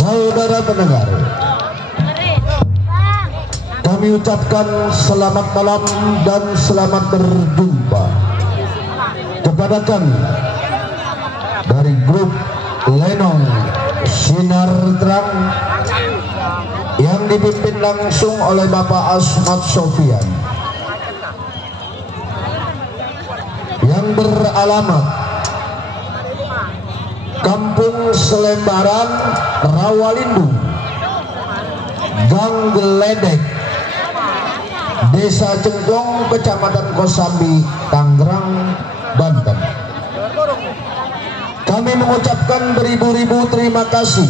Saudara pendengar, kami ucapkan selamat malam dan selamat berjumpa kepada kami dari grup Lenong Sinar Terang yang dipimpin langsung oleh Bapak Asmat Sofian, yang beralamat Kampung Selembaran, Rawalindung, Gang Geledek, Desa Cengklong, Kecamatan Kosambi, Tangerang, Banten. Kami mengucapkan beribu-ribu terima kasih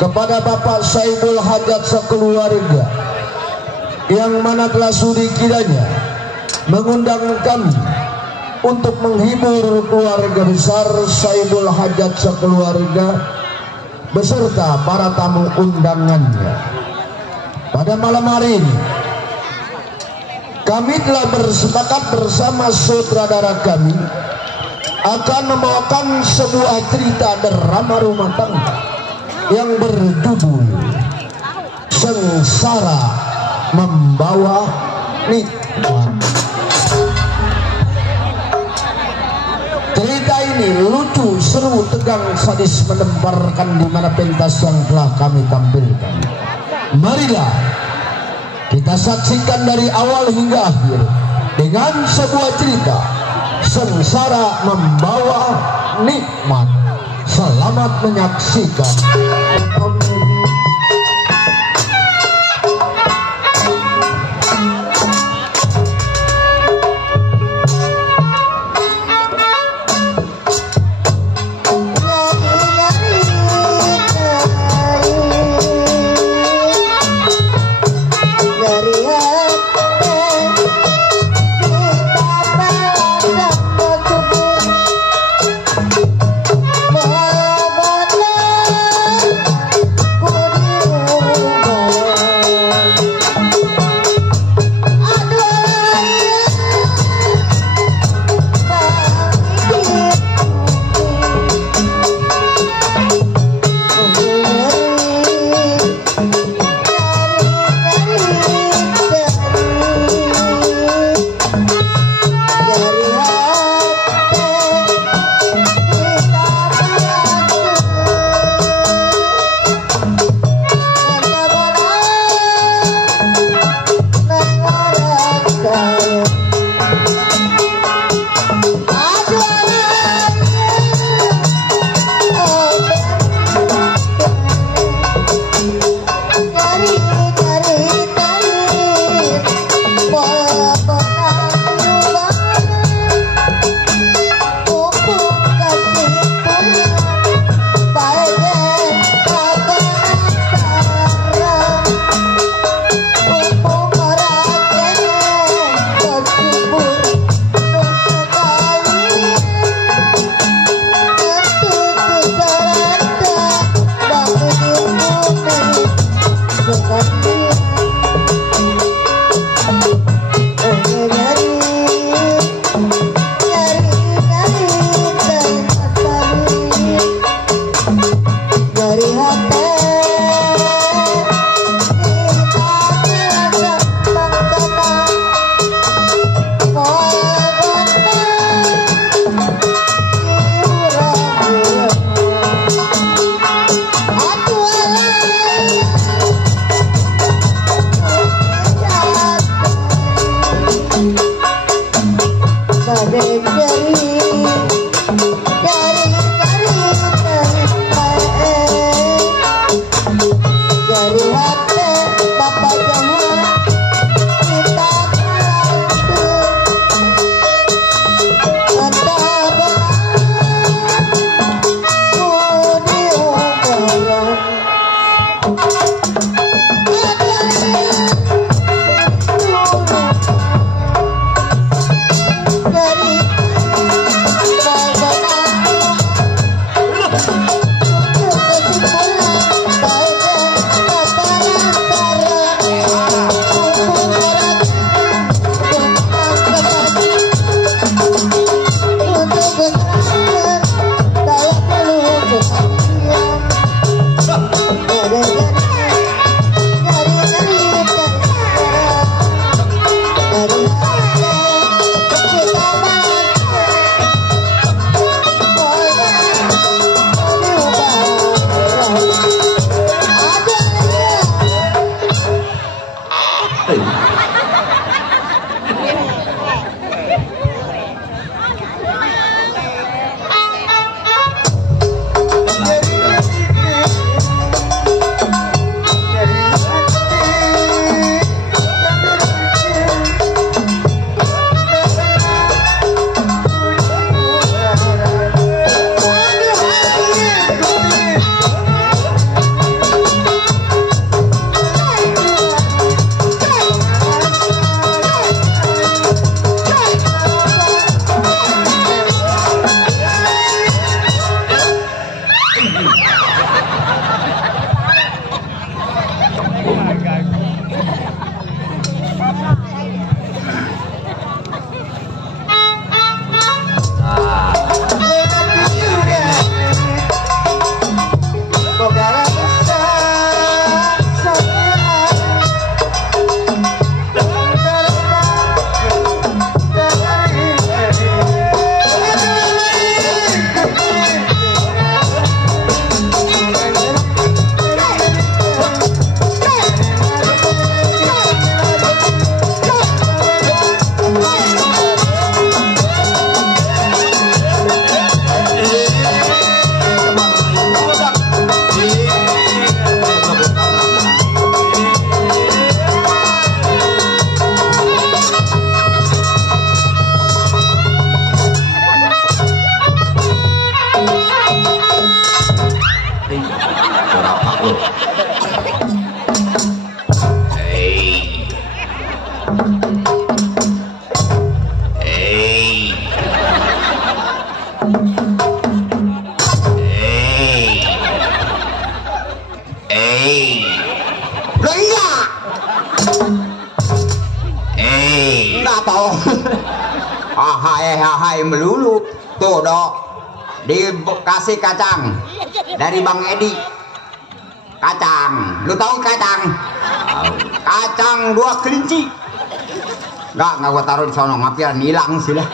kepada Bapak Saiful Hajat sekeluarga yang mana telah sudi kiranya mengundang kami untuk menghibur keluarga besar Saiful Hajat sekeluarga beserta para tamu undangannya. Pada malam hari ini kami telah bersepakat bersama sutradara kami akan membawakan sebuah cerita drama rumah tangga yang berjudul Sengsara Membawa Nikmat. Cerita ini lucu, seru, tegang, sadis, menemparkan di mana pentas yang telah kami tampilkan. Marilah kita saksikan dari awal hingga akhir dengan sebuah cerita Sengsara Membawa Nikmat. Selamat menyaksikan. lo. Hai melulu tuh dok dikasih kacang dari Bang Edi. Kacang, lu tahu kacang? Kacang 2 kelinci. Nggak gua taruh di sono, ngapain hilang sih lah.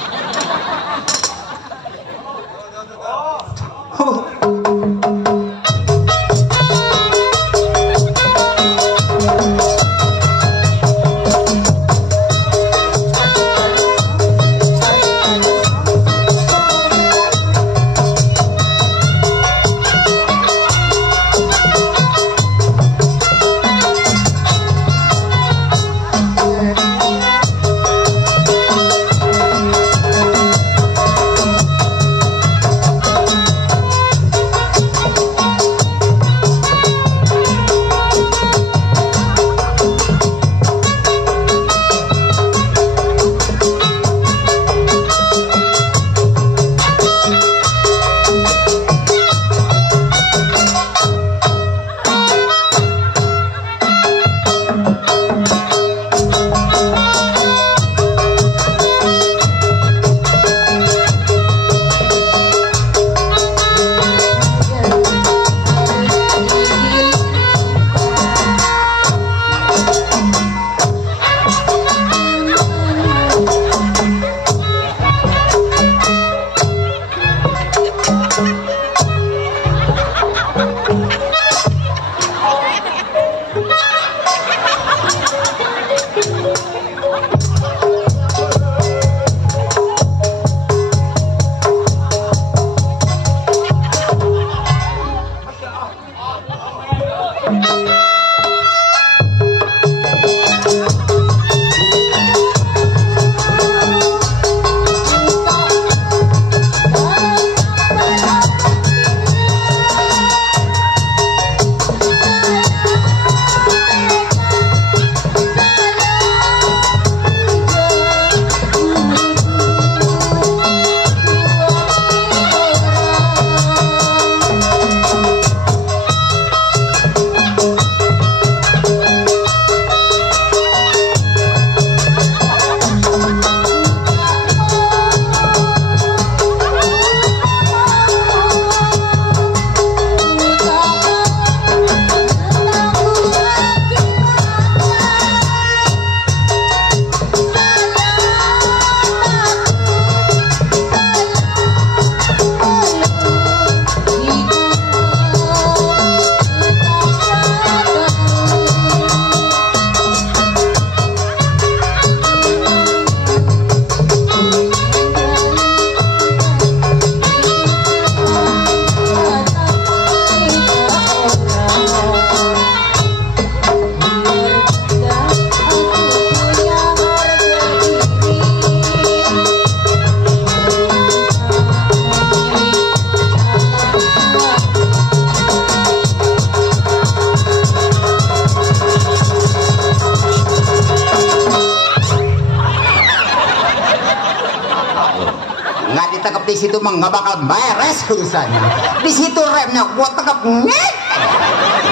Di situ mah nggak bakal beres urusannya. Di situ remnya gua tekap ngek.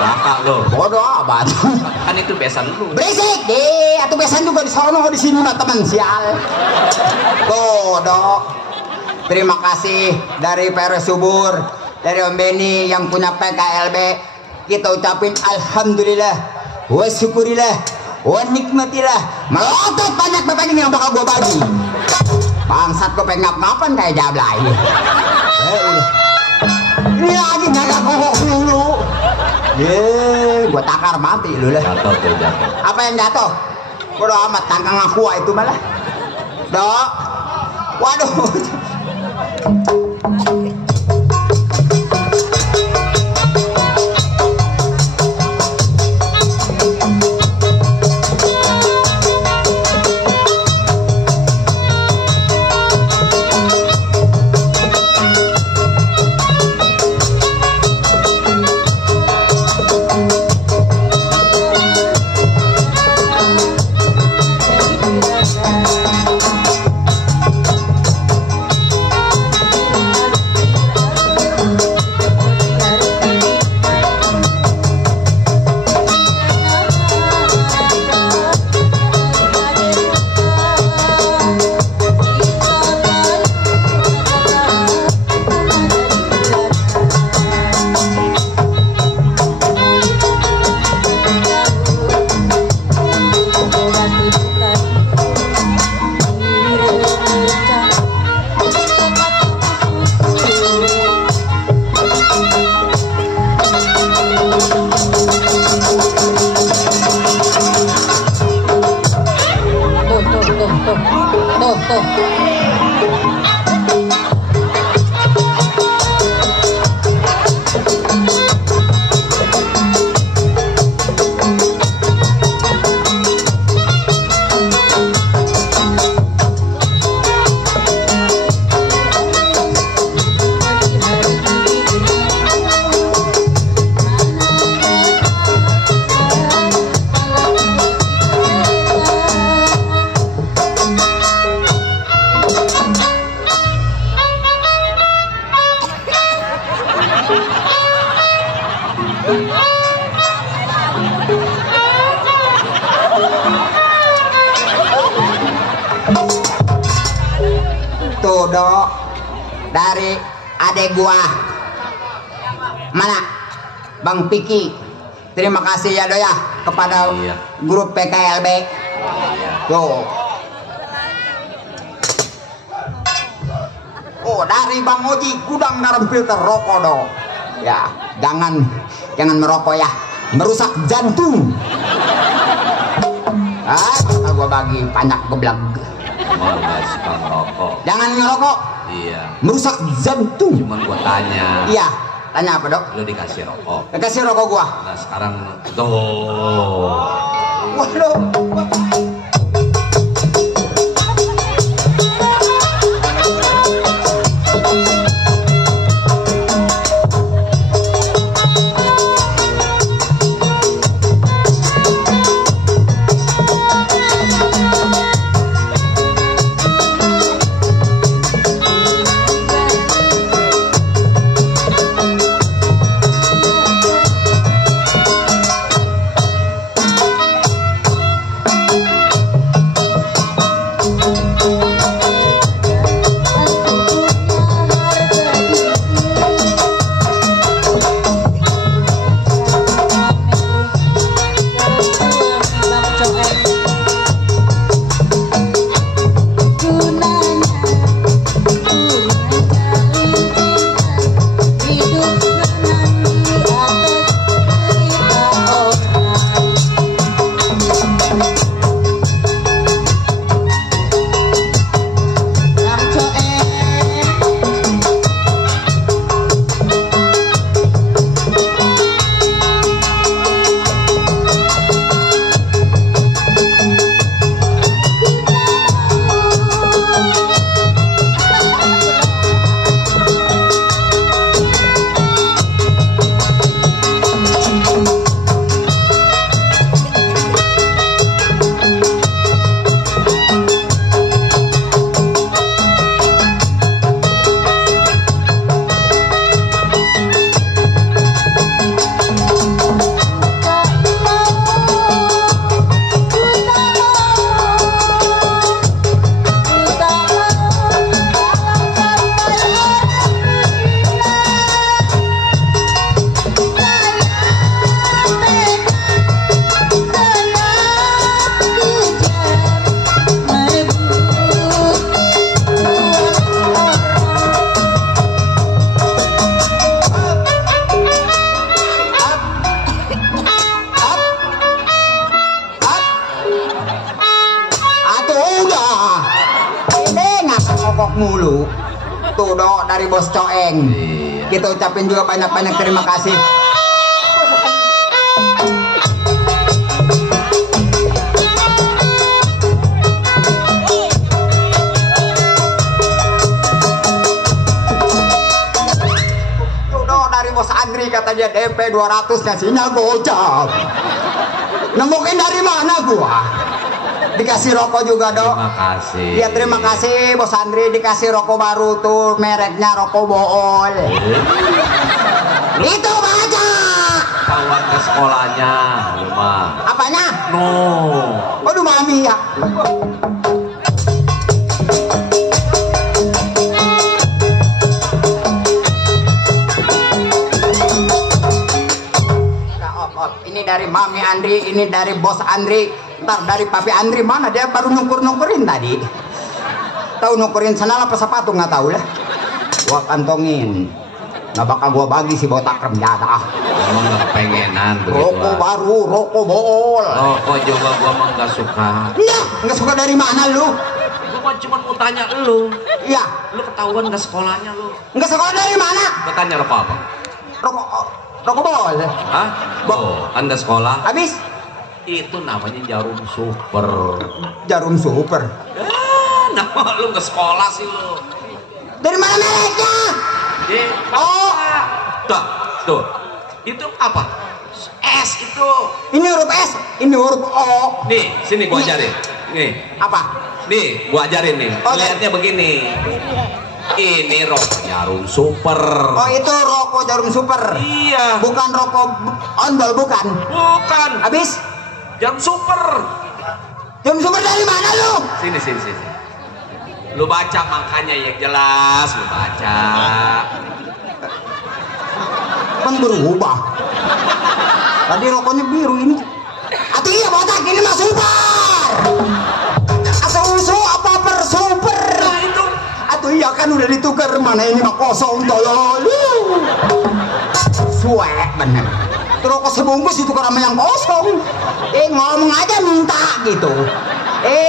Berapa lo? Bodoh amat. Kan itu besan lu. Berisik deh, atau besan juga di sono di sini mah teman sial. Bodoh. Terima kasih dari Peres Subur, dari Om Beni yang punya PKLB. Kita ucapin alhamdulillah, wa syukurillah, wa nikmatillah. Melotot banyak bapak ini yang bakal gua bagi. Bangsat gue pengen ngap-ngapan kayak Jablay. Ini lagi ngagak kokok dulu. Gue takar mati lu lah. Jatuh tuh jatuh. Apa yang jatuh? Bodo amat, tangkang aku itu malah. Dok. Waduh. Tuh dok, dari adek gua mana Bang Piki, terima kasih ya dok ya kepada grup PKLB. Tuh, oh dari Bang Oji gudang garam filter rokok dok. Ya jangan merokok ya, merusak jantung. Kata gua bagi banyak geblag. Jangan ngerokok. Iya. Merusak jantung. Cuman gua tanya. Iya. Tanya apa dok? Lu dikasih rokok. Dikasih rokok gua. Nah sekarang tuh. Waduh. Mulu tuh dok dari Bos Coeng. Kita ucapin juga banyak-banyak terima kasih. Tuh dok dari Bos Andri katanya DP 200 ngasihnya gocap. Nemuin dari mana gua? Dikasih rokok juga dok. Terima kasih. Ya terima kasih Bos Andri, dikasih rokok baru tuh, mereknya rokok Bool. Itu baca. Bawa ke sekolahnya, rumah. Apanya? No. Waduh mami ya. Ini dari Mami Andri, ini dari Bos Andri. Ntar dari Papi Andri mana dia baru nukur-nukurin tadi. Tahu nukurin sandal apa sepatu nggak tahu lah. Gua kantongin. Nggak bakal gua bagi si botak remjada. Emang nggak kepengenan begitu. Rokok baru, rokok bool. Rokok juga gua mah nggak suka. Iya, nggak suka dari mana lu? Gua mah cuma mau tanya lu. Iya. Lu ketahuan nggak sekolahnya lu? Nggak sekolah dari mana? Gua tanya rokok apa? Rokok bool. Hah? Oh, kan nggak sekolah? Habis Itu namanya jarum super. jarum super. Nama lu nggak sekolah sih lu? Dari mana mereknya? Oh, tuh, itu apa? S itu. Ini huruf S, ini huruf O. Nih, sini gua ajarin. Nih, Apa? nih, gua ajarin nih. Oh, Lihatnya begini. Ini rokok jarum super. Oh itu rokok jarum super. Iya. Bukan rokok ondol bukan. Bukan. Habis Jarum super. jarum super dari mana lu? Sini. Lu baca makanya yang jelas, lu baca. Kan berubah. Tadi rokoknya biru ini. Atuh iya botak ini mah super. Asusu apa per super? Nah itu. Atuh iya kan udah ditukar mana ini mah kosong tolol. Suek bener. Itu rokok sebungkus ditukar sama yang kosong. Ngomong aja minta gitu.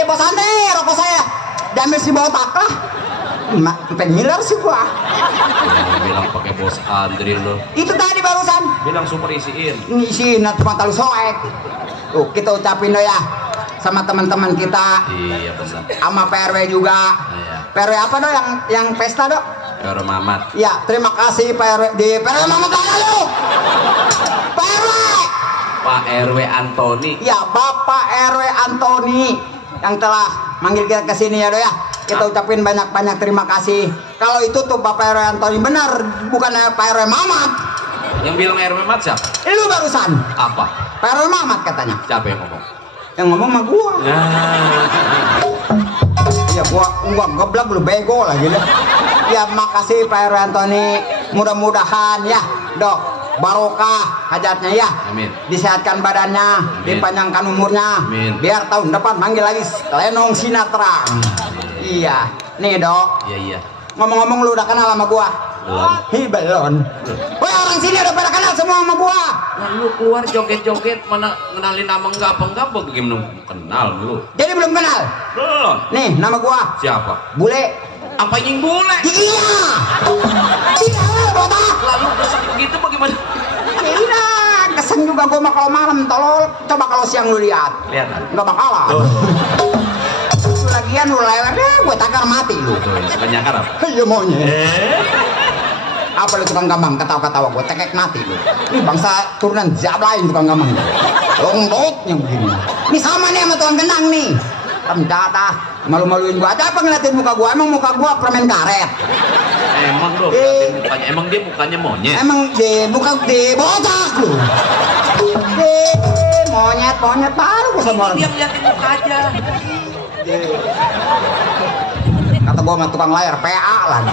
Bos Andre rokok saya diambil si botak lah. Pengiler sih gua. Bilang pakai bos Andri lu. Itu tadi barusan. Bilang super isiin. Ngisiin cuma tahu soek. Tuh kita ucapin lo ya sama teman-teman kita. Iya benar. Sama PRW juga. Iya. PRW apa dok yang pesta dok? Karo Mamat. Ya terima kasih PRW di PRW Mamat mana lu? PRW. Pak RW Antoni. Ya Bapak RW Antoni yang telah manggil kita ke sini ya dok ya. Kita ucapin banyak-banyak terima kasih. Kalau itu tuh Bapak RW Antoni benar, bukan Pak RW Mamat. Yang bilang RW Mamat siapa? Lu barusan. Apa? Pak RW Mamat katanya. Siapa yang ngomong? Yang ngomong sama gua. Ya gua ngeblak lu bego lagi deh. Ya makasih Pak RW Antoni. Mudah-mudahan ya, Dok, barokah hajatnya ya. Amin. Disehatkan badannya, Amin. dipanjangkan umurnya. Amin. Biar tahun depan manggil lagi Lenong Sinar Terang. Iya. Nih, Dok. Iya. Ngomong-ngomong lu udah kenal sama gua? Belum. Belum. Woi, orang sini udah pada kenal semua sama gua. Nah, lu keluar joget-joget mana ngenalin nama enggak bagaimana kenal lu? Jadi belum kenal. Belum. Nih, nama gua Siapa? Bule. Apa yang bule? Iya. Tidak, botak. Lalu kesan begitu bagaimana? Tidak, kesan juga gua mah kalau malam tolol. Coba kalau siang lu lihat. Lihat. Nggak bakalan. Lagian lu lewat deh, gua takar mati lu. Tuh, suka nyakar apa? Iya maunya. Apa lu tukang gambang ketawa-ketawa gua tekek mati lu. Ini bangsa turunan Zablain tukang gambang. Lomboknya begini. Ini sama nih sama tukang gendang nih. Remdata, malu-maluin gua aja apa ngeliatin muka gua? Emang muka gua permen karet. Emang lu mukanya emang dia mukanya monyet. Emang bukan bocah lu. Monyet baru gua sama orang. Dia ngeliatin muka aja. Kata gua sama tukang layar PA lagi.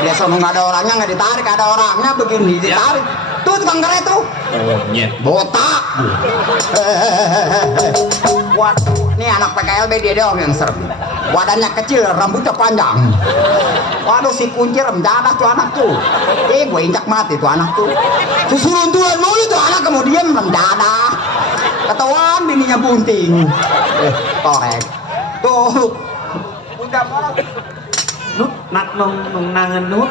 Dia sono nggak ada orangnya nggak ditarik, ada orangnya begini ditarik. Tuh tukang karet tuh. Monyet. Botak. Waduh, nih anak PKLB dia doang yang serem. Badannya kecil, rambutnya panjang. Waduh si kunci rem dadah tuh anak tuh. Gue injak mati tuh anak tuh. Susuruntulan mulu tuh anak kemudian rem dadah. Ketahuan bininya bunting. Korek. Tuh. Udah mau. Nut nak nong nangan nut.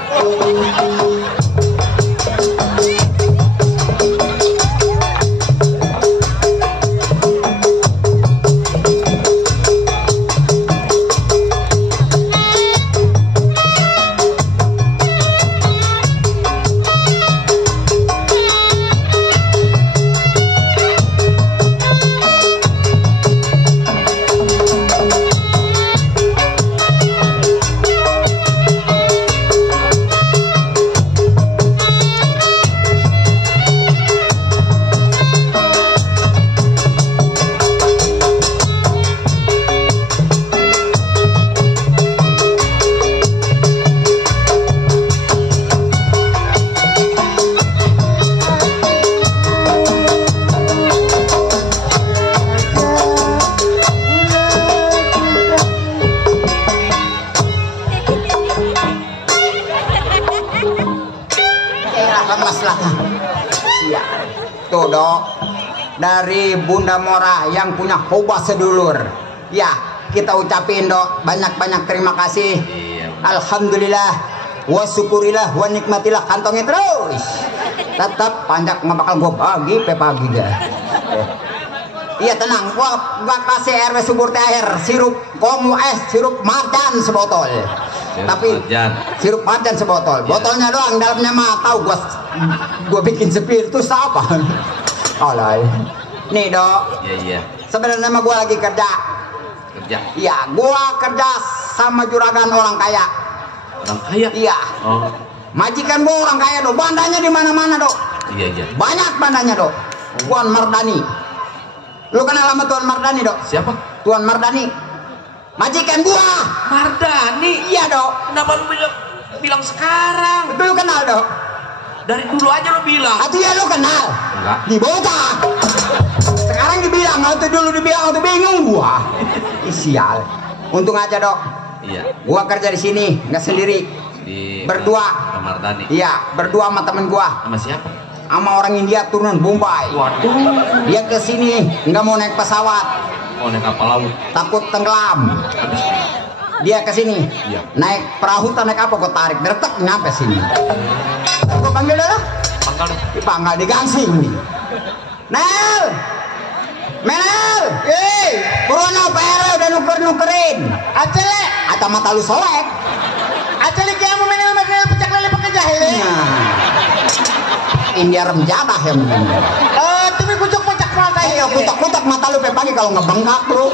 dari Bunda Mora yang punya hoba sedulur. Ya, kita ucapin dok banyak-banyak terima kasih. Iya. Alhamdulillah wa syukurillah wa nikmatillah, kantongnya terus. Tetap panjang nggak bakal gua bagi pagi dah. Iya tenang, gua kasih RW Subur teh air sirup komu sirup marjan sebotol. Tapi sirup marjan sebotol. Botolnya doang, dalamnya mah tahu gua bikin spiritus apa. Alay. Nih, Dok. Iya. Sebenarnya mah gua lagi kerja. Iya, gua kerja sama juragan orang kaya. Orang kaya? Iya. Oh. Majikan gua orang kaya, Dok. Bandanya di mana-mana, Dok. Iya. Banyak bandanya, Dok. Tuan Mardani. Lu kenal sama Tuan Mardani, Dok? Siapa? Tuan Mardani. Majikan gua. Mardani? Iya, Dok. Kenapa lu bilang sekarang? Itu lu kenal, Dok? Dari dulu aja lu bilang. Atau ya lu kenal? Enggak. Di bocah. Sekarang dibilang, atau dulu dibilang, atau bingung gua. Sial. Untung aja, Dok. Iya. Gua kerja di sini, nggak sendiri. Berdua. Pak Mardani. Iya, berdua sama temen gua. Sama siapa? Sama orang India turunan Bombay. Waduh. Dia kesini nggak mau naik pesawat. Oh, naik kapal laut. Takut tenggelam. Habis. Dia kesini. Iya. Naik perahu, naik apa? Gua tarik, dertek nyampe sini. Gua panggil dah. Dipanggil di gangsing nih. Nel. Menel. Buruan PR udah nukerin. Acele. Atau mata lu soek. Acele kamu menel pecak lele pakai jahil. India remjadah ya mungkin. Tapi kucuk pecak mata ya. Kutak-kutak mata lu pagi kalau ngebengkak lu.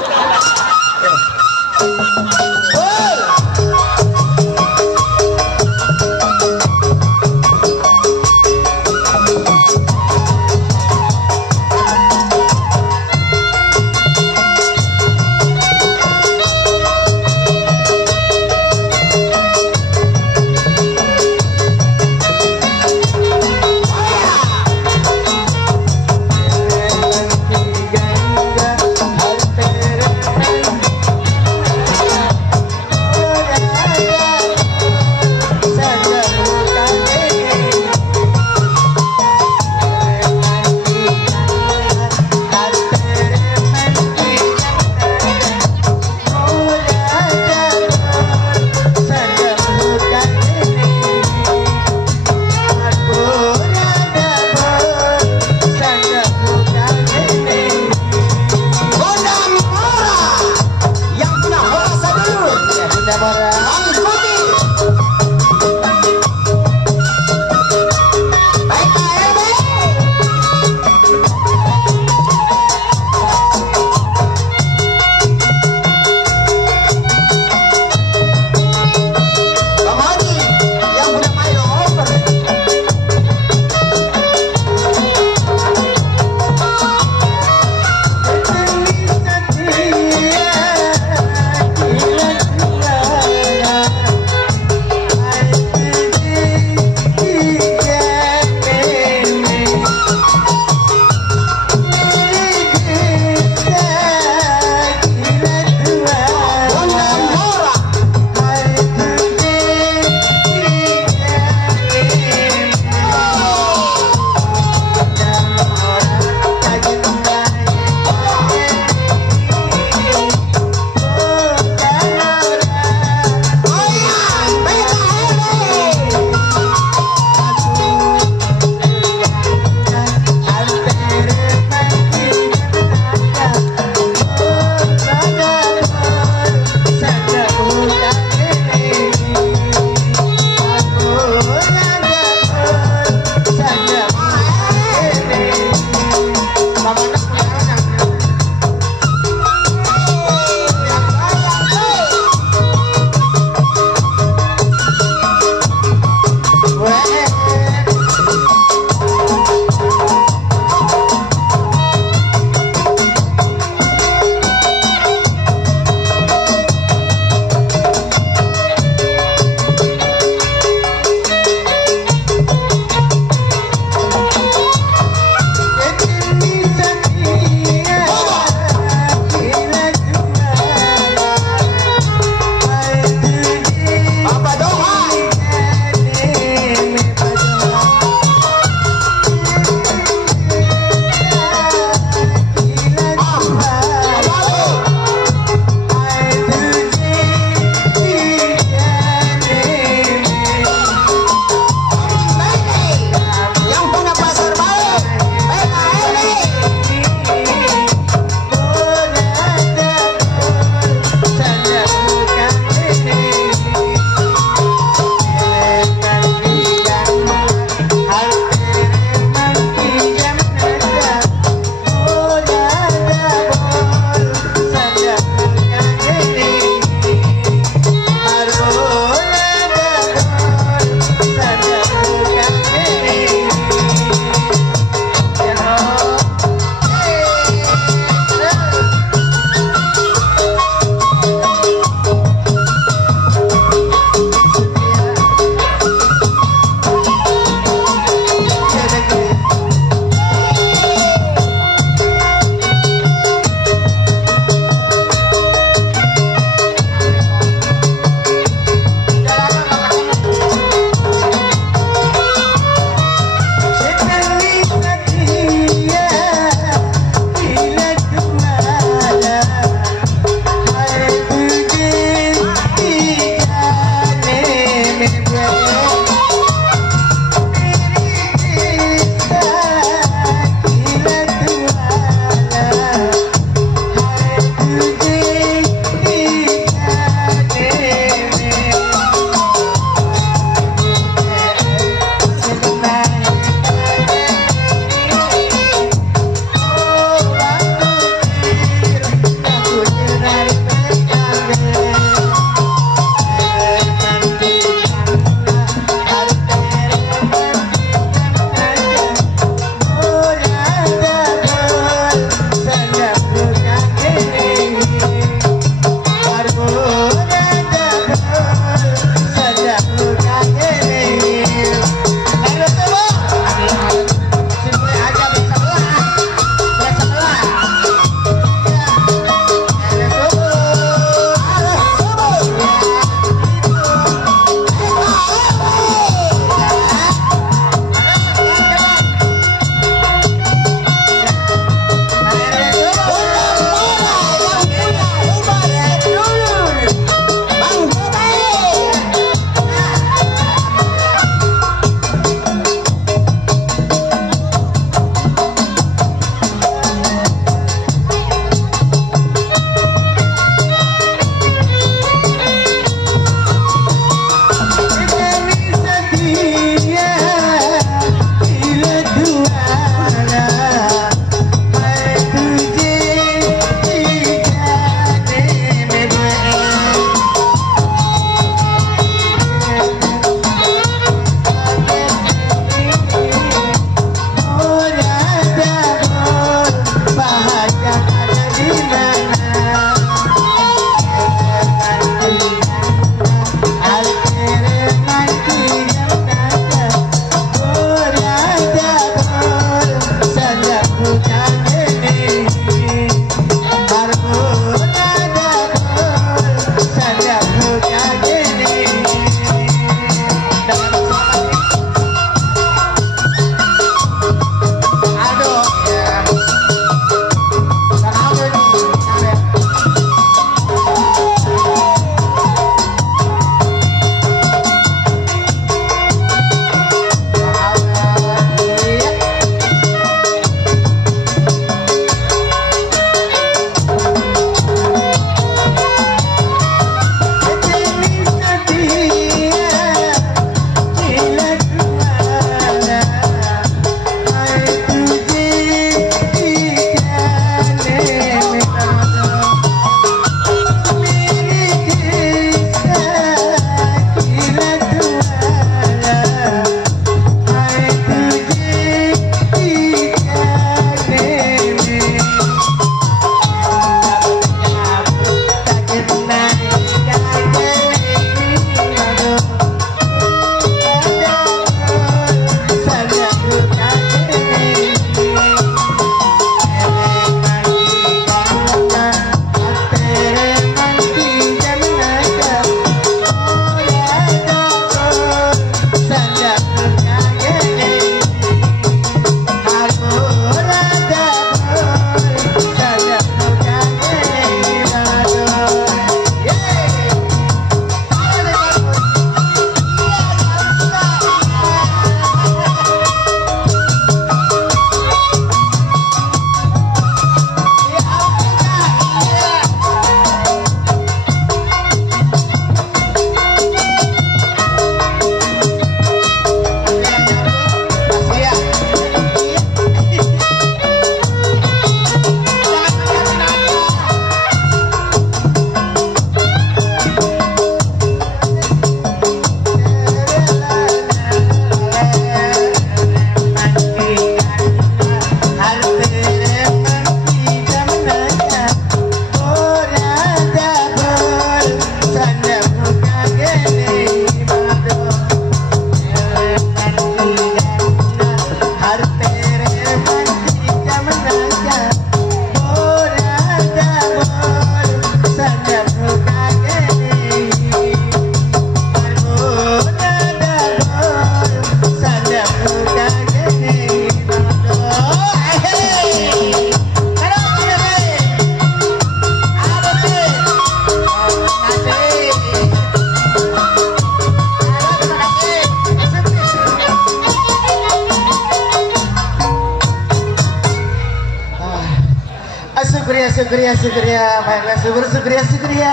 syukuria, Pak RW subur, syukuria.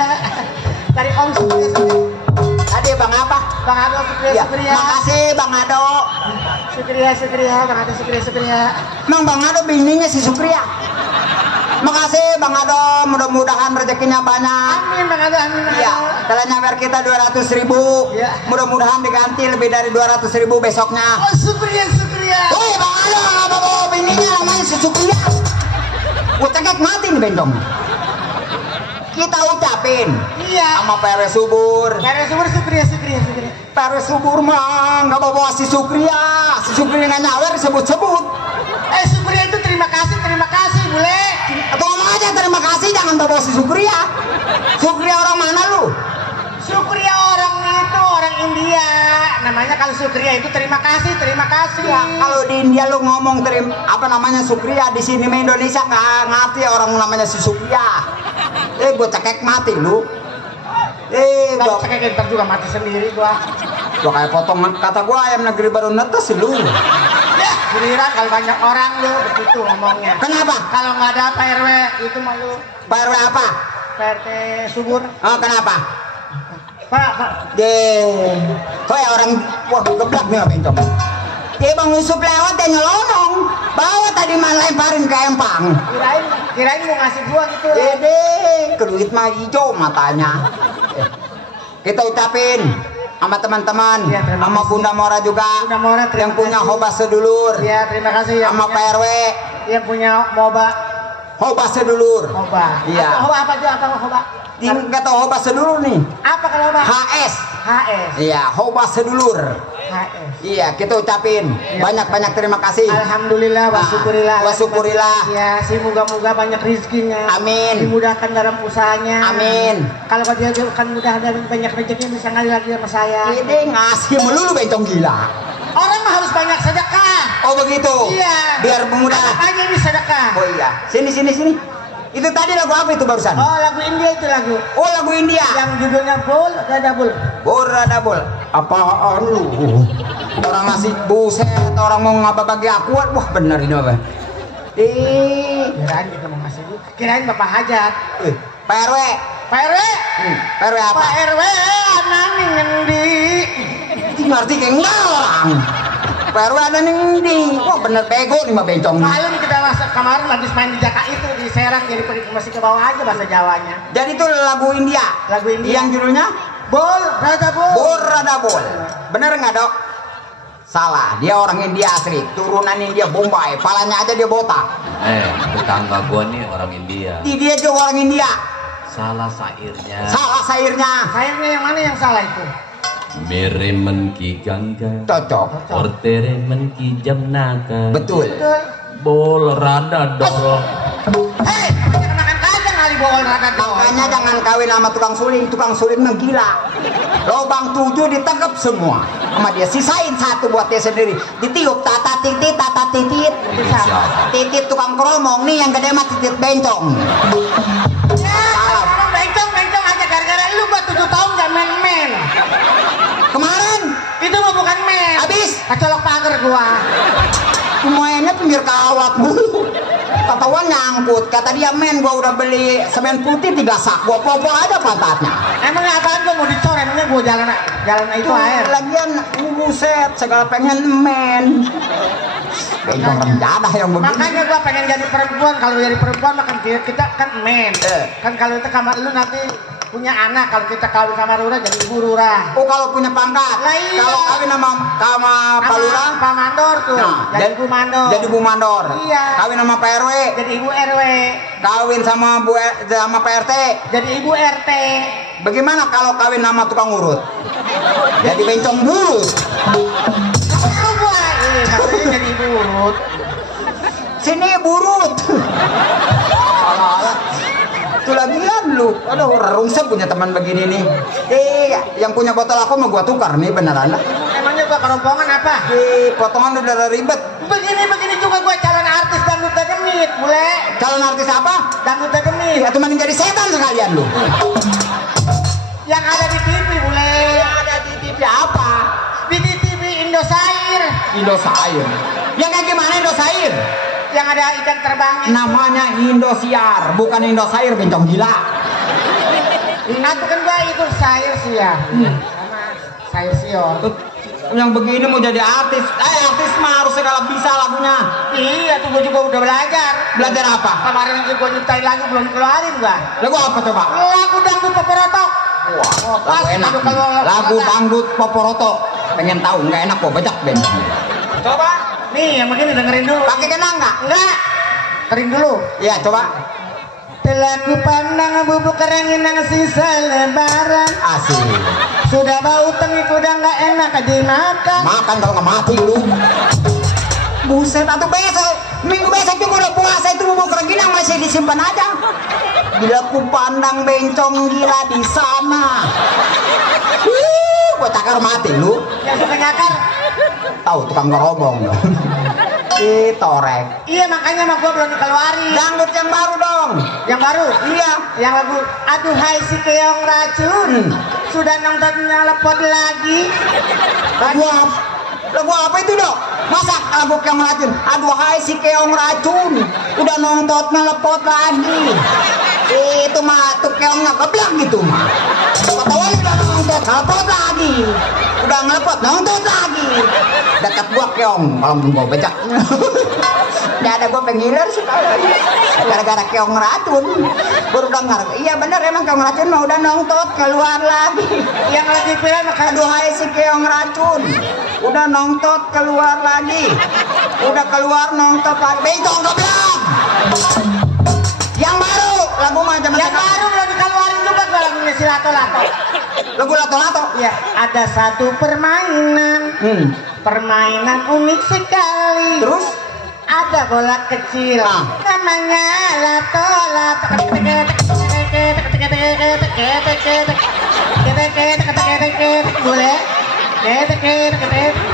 Dari Om syukuria. Tadi Bang apa? Bang Ado syukuria. Makasih Bang Ado. Syukuria, Bang Ado syukuria. Emang Bang Ado bininya si Sukria. Makasih Bang Ado, mudah-mudahan rezekinya banyak. Amin Bang Ado, amin. Iya, kalau nyamper kita 200.000. Ya. Mudah-mudahan diganti lebih dari 200.000 besoknya. Oh syukuria. Woi Bang Ado, apa bawa bininya namanya si Sukria? Ucekek mati nih bencong. Kita ucapin. Iya. Sama PRW Subur. PRW subur, syukuria. PRW Subur mah nggak bawa si Sukria. Si Sukria nggak nyawer sebut-sebut. Syukuria itu terima kasih, boleh. Atau ngomong aja terima kasih, jangan bawa si Sukria. Sukria orang mana lu? Syukuria orang itu orang India. Namanya kalau syukuria itu terima kasih. Ya, kalau di India lu ngomong apa namanya Sukria, di sini mah Indonesia nggak ngerti orang namanya si Sukria. Gua cekek mati lu. Kalau cekek ntar juga mati sendiri gua. Gua kayak potongan kata gua ayam negeri baru netes lu. Ya, giliran kalau banyak orang lu begitu ngomongnya. Kenapa? Kalau nggak ada Pak RW itu malu. Pak RW apa? PRT subur. Oh, kenapa? Pak. Kok ya orang wah geblak nih bencong. Dia Bang Yusuf lewat dia nyelonong. Bawa tadi malah lemparin ke empang. Kirain mau ngasih gua gitu. Ke duit mah hijau matanya. Kita ucapin sama teman-teman, ya, sama Bunda Mora juga. Bunda Mora, yang punya Hoba Sedulur. Iya, terima kasih. Sama Pak RW. Yang punya Moba. Hoba Sedulur. Hoba. Iya. Hoba apa tuh? Apa Hoba? Nggak tahu Hoba Sedulur nih. Apa kalau Hoba? HS. Iya, Hoba Sedulur. HS. Iya, kita ucapin banyak-banyak terima kasih. Alhamdulillah, wasyukurillah. Ya, sih moga-moga banyak rezekinya. Amin. Dimudahkan dalam usahanya. Amin. Kalau dia akan mudah dan banyak rezekinya bisa ngalir lagi sama saya. Ini ngasih melulu bencong gila. Orang mah harus banyak sedekah. Oh begitu. Iya. Biar mudah. Makanya ini sedekah. Oh iya. Sini. Itu tadi lagu apa itu barusan? Oh, lagu India itu lagu. Oh, lagu India. Yang judulnya Bol Radabul. Boradabul. Apaan lu? Orang ngasih buset, orang mau ngapa bagi aku? Wah, benar ini apa? Kirain kita mau ngasih duit. Kirain Bapak Hajat. Pak RW. Pak RW. Pak RW apa? Pak RW anani ngendi. Ini ngerti kayak orang. Pak RW ada nih. Wah, bener bego nih mah bencong. Malam kita kemarin lagi main di Jaka itu di Serang, jadi masih ke bawah aja bahasa Jawanya. Jadi itu lagu India. Lagu India. Yang judulnya Bol Radabul. Boradabul. Bener nggak Dok? Salah, dia orang India asli, turunan India Bombay, palanya aja dia botak. Tetangga gua nih orang India. Dia juga orang India. Salah sairnya. Salah sairnya. Sairnya yang mana yang salah itu? Mere men ki gangga. Cocok. Ortere men ki jamnaka. Betul. Bol rada dol. Hei, makan kacang kali bol rada dol. Makanya jangan kawin sama tukang suling mah gila. Lobang 7 ditangkap semua sama dia, sisain 1 buat dia sendiri. Ditiup tata titit. Titit tukang kromong nih, yang gede mah titit bencong. Kalau bencong aja gara-gara lu gua 7 tahun gak main. Kemarin itu mah bukan main. habis kecolok pagar gua. Semuanya pinggir kawat mulu. Ketahuan nyangkut, kata dia men gua udah beli semen putih 3 sak, gua popok aja pantatnya. Emangnya apaan gua mau dicor, emangnya gua jalan itu air. Lagian buset, segala pengen men. Bencong renjadah yang begini. Makanya gua pengen jadi perempuan, kalau jadi perempuan makan kita kan men. Kan kalau itu kamar lu nanti punya anak, kalau kita kawin sama Lurah jadi ibu Lurah. Oh, kalau punya pangkat. Lah iya. Kalau kawin sama Pak Lurah, Pak Mandor tuh. Nah, jadi Bu Mandor. Jadi Bu Mandor. Iya. Kawin sama Pak RW. Jadi Ibu RW. Kawin sama sama Pak RT. Jadi Ibu RT. Bagaimana kalau kawin sama tukang urut? Jadi bencong burut. Maksudnya jadi ibu urut. Sini burut. Alah-alah. Itu lagian lu. Aduh, rungsep punya teman begini nih. Yang punya botol aku mau gua tukar nih beneran. Emangnya gua kerompongan apa? Potongan udah ribet. Begini juga gua calon artis dangdut demit, bule. Calon artis apa? Dangdut demit. Atau mending jadi setan sekalian lu. Yang ada di TV, bule. Yang ada di TV apa? Di TV Indosiar. Indosiar. Yang kayak gimana Indosiar? Yang ada ikan terbang. Namanya Indosiar, bukan Indosiar bencong gila. Aku kan gua ikut sayur sih ya. Sama sayur sior. Yang begini mau jadi artis. Artis mah harus segala bisa lagunya. Iya tuh gua juga udah belajar. Belajar apa? Kemarin gua nyiptain lagu belum keluarin gua. Lagu apa coba? Lagu dangdut Poporoto. Wah, pas lagu enak. kalau Lagu dangdut Poporoto. Pengen tahu nggak enak kok bejak Ben. Coba. Nih yang begini dengerin dulu. Pakai kenang nggak? Enggak. Kering dulu. Iya coba. Telah ku pandang bubuk kerangin yang sisa lebaran. Asik. Sudah bau tengik udah nggak enak dimakan. Makan kalau nggak mati lu. Buset, atau besok minggu besok juga udah puasa itu bubuk kerangin yang masih disimpan aja. Bila ku pandang bencong gila di sana. Gua takar mati lu. Yang suka nyakar. Tahu tukang ngerobong dong. Torek. Iya makanya mah gua belum dikeluarin. Dangdut yang baru dong. Yang baru? Iya. Yang lagu aduhai si keong racun. Sudah nontonnya lepot lagi. Lagu apa itu dok? Masa lagu keong racun? Aduhai si keong racun. Udah nontonnya lepot lagi. Itu mah tuh keongnya keblak gitu mah. Ketahuan udah nonton lepot lagi. Udah ngelepot nonton lagi. Dekat gua keong kalau belum gua becak. Nggak ada gua penggilir sih gara-gara keong racun. Baru dengar. Iya bener emang keong racun mah udah nontot keluar lagi. Yang lagi film Aduhai si keong racun. Udah nontot keluar lagi. Udah keluar nontot lagi. Bencong goblok. Yang baru lagu macam yang baru belum dikeluarin juga gua lagunya si Lato-Lato. Lagu Lato-Lato? Ya, ada satu permainan. Permainan unik sekali. Terus? Ada bola kecil. Namanya Lato-Lato. Boleh?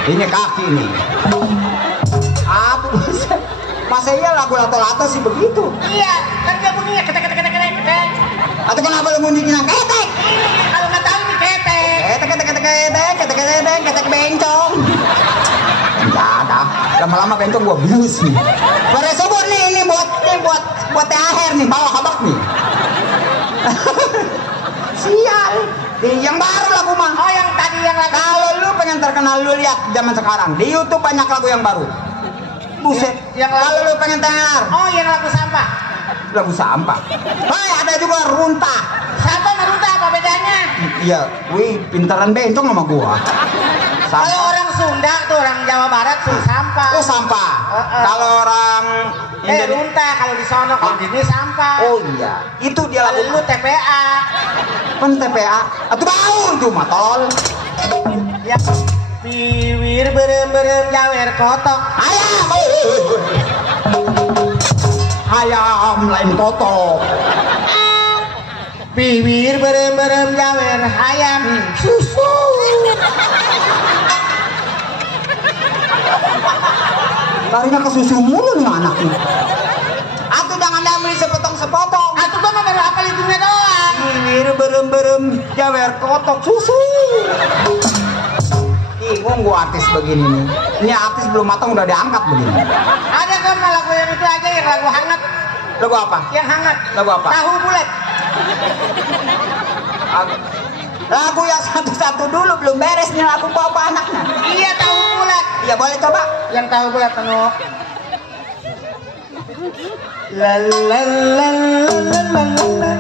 Ini kaki nih. Apa? Masa iya lagu Lato-Lato sih begitu? Iya, kan dia bunyinya ketek. Atau kenapa lu bunyinya ketek? Kalau nggak tahu ini ketek. Ketek bencong. Enggak ada. Lama-lama bencong gua bius nih. Pada subur nih ini buat THR nih, bawa kabak nih. Sial. Yang baru lagu mah. Oh, yang tadi yang lagu. Kalau lu pengen terkenal lu lihat zaman sekarang di YouTube banyak lagu yang baru. Buset. Kalau lu pengen dengar. Oh, yang lagu sampah. Lagu sampah. Hai, ada juga Runta. Sampah sama Runta apa bedanya? Iya, wih, pintaran bencong sama gua. Kalau orang Sunda tuh orang Jawa Barat tuh sampah. Oh, sampah. Kalau orang Runta kalau di sono kalau di sini sampah. Oh iya, itu dia lagu. Lu TPA. Kan TPA. Atuh bau itu mah tolol. Ya. Piwir berem jawer kotok. Ayam. Ayam lain kotok. Piwir berem jawer ayam susu. Larinya ke susu mulu nih anak nih. Aku jangan ambil sepotong-sepotong. Aku tuh mah baru hafal itunya doang. Piwir berem jawer kotok susu. Bingung gua artis begini nih. Ini artis belum matang udah diangkat begini. Ada kan lagu yang itu aja yang lagu hangat. Lagu apa? Yang hangat. Lagu apa? Tahu bulat. Lagu yang satu-satu dulu belum beres nih lagu apa anaknya. Iya tahu bulat. Iya boleh coba. Yang tahu bulat penuh. La la la la la la.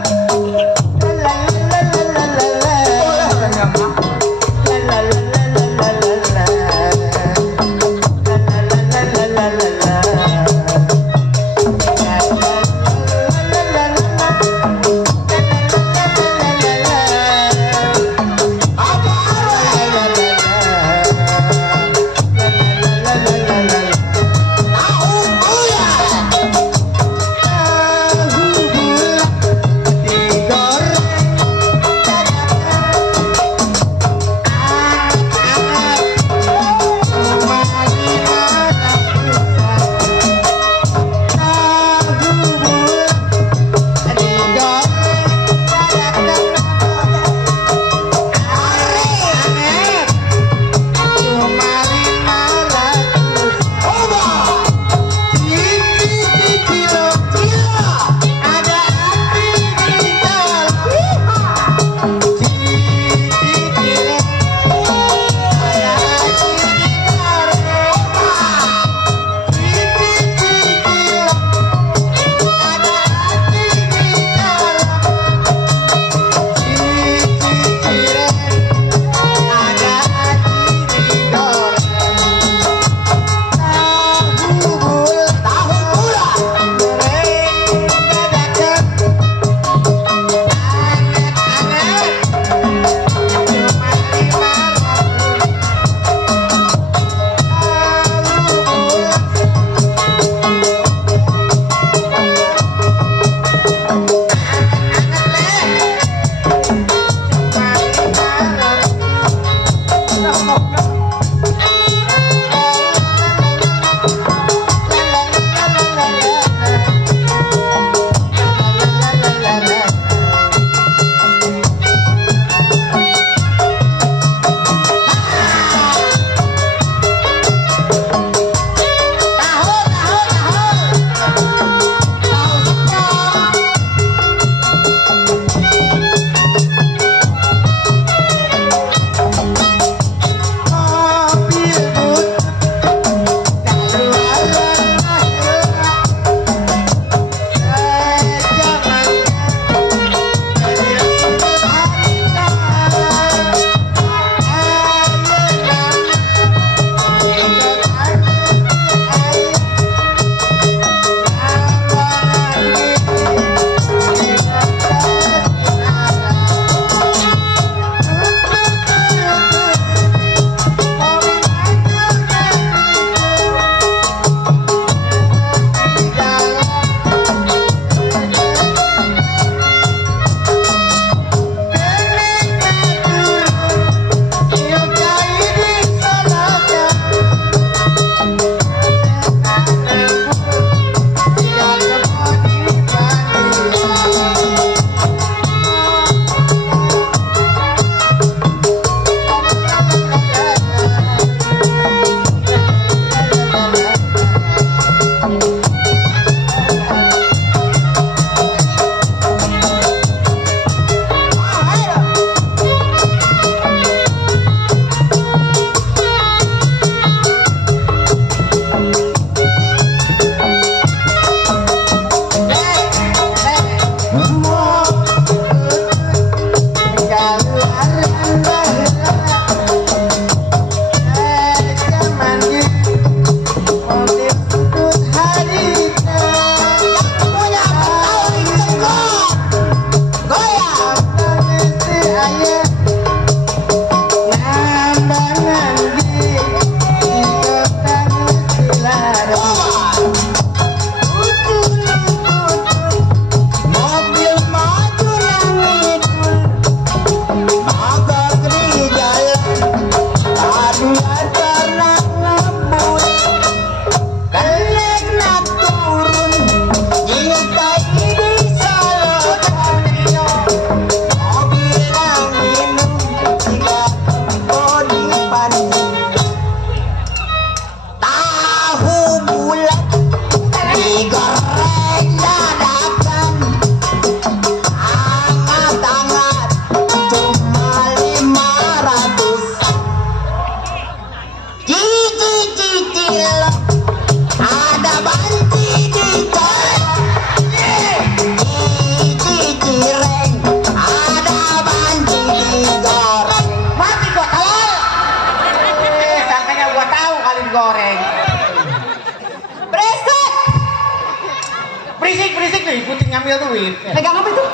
berisik nih, putih ngambil duit. Pegang apa itu?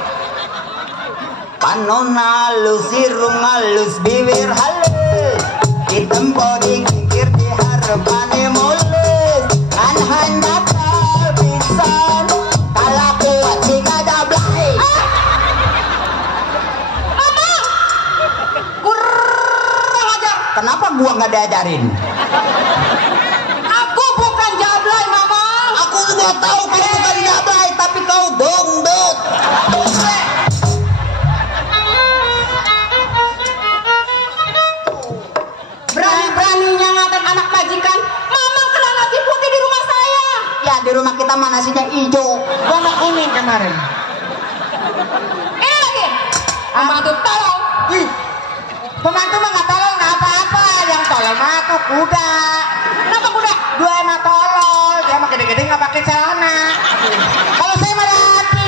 Panon halus, irung halus, bibir halus, ditempo dikikir di harapan mulus, kan hanya terpisan, kalau kuat sih ada belai. Mama, kurang ajar. Kenapa gua nggak diajarin? Aku bukan jablay, Mama. Aku juga tahu kau bukan jablay, tapi kau dongdut. Berani-beraninya ngatain anak majikan. Mamang kena nasi putih di rumah saya. Ya di rumah kita mah nasinya hijau. Gua mau kuning kemarin. Ini lagi. Pembantu tolong. Ih, pembantu mah nggak tolong nggak apa-apa. Yang tolong mah tuh kuda. Kenapa kuda? Dua emang tolol, dia mah gede-gede nggak pakai celana. Kalau saya mah rapi,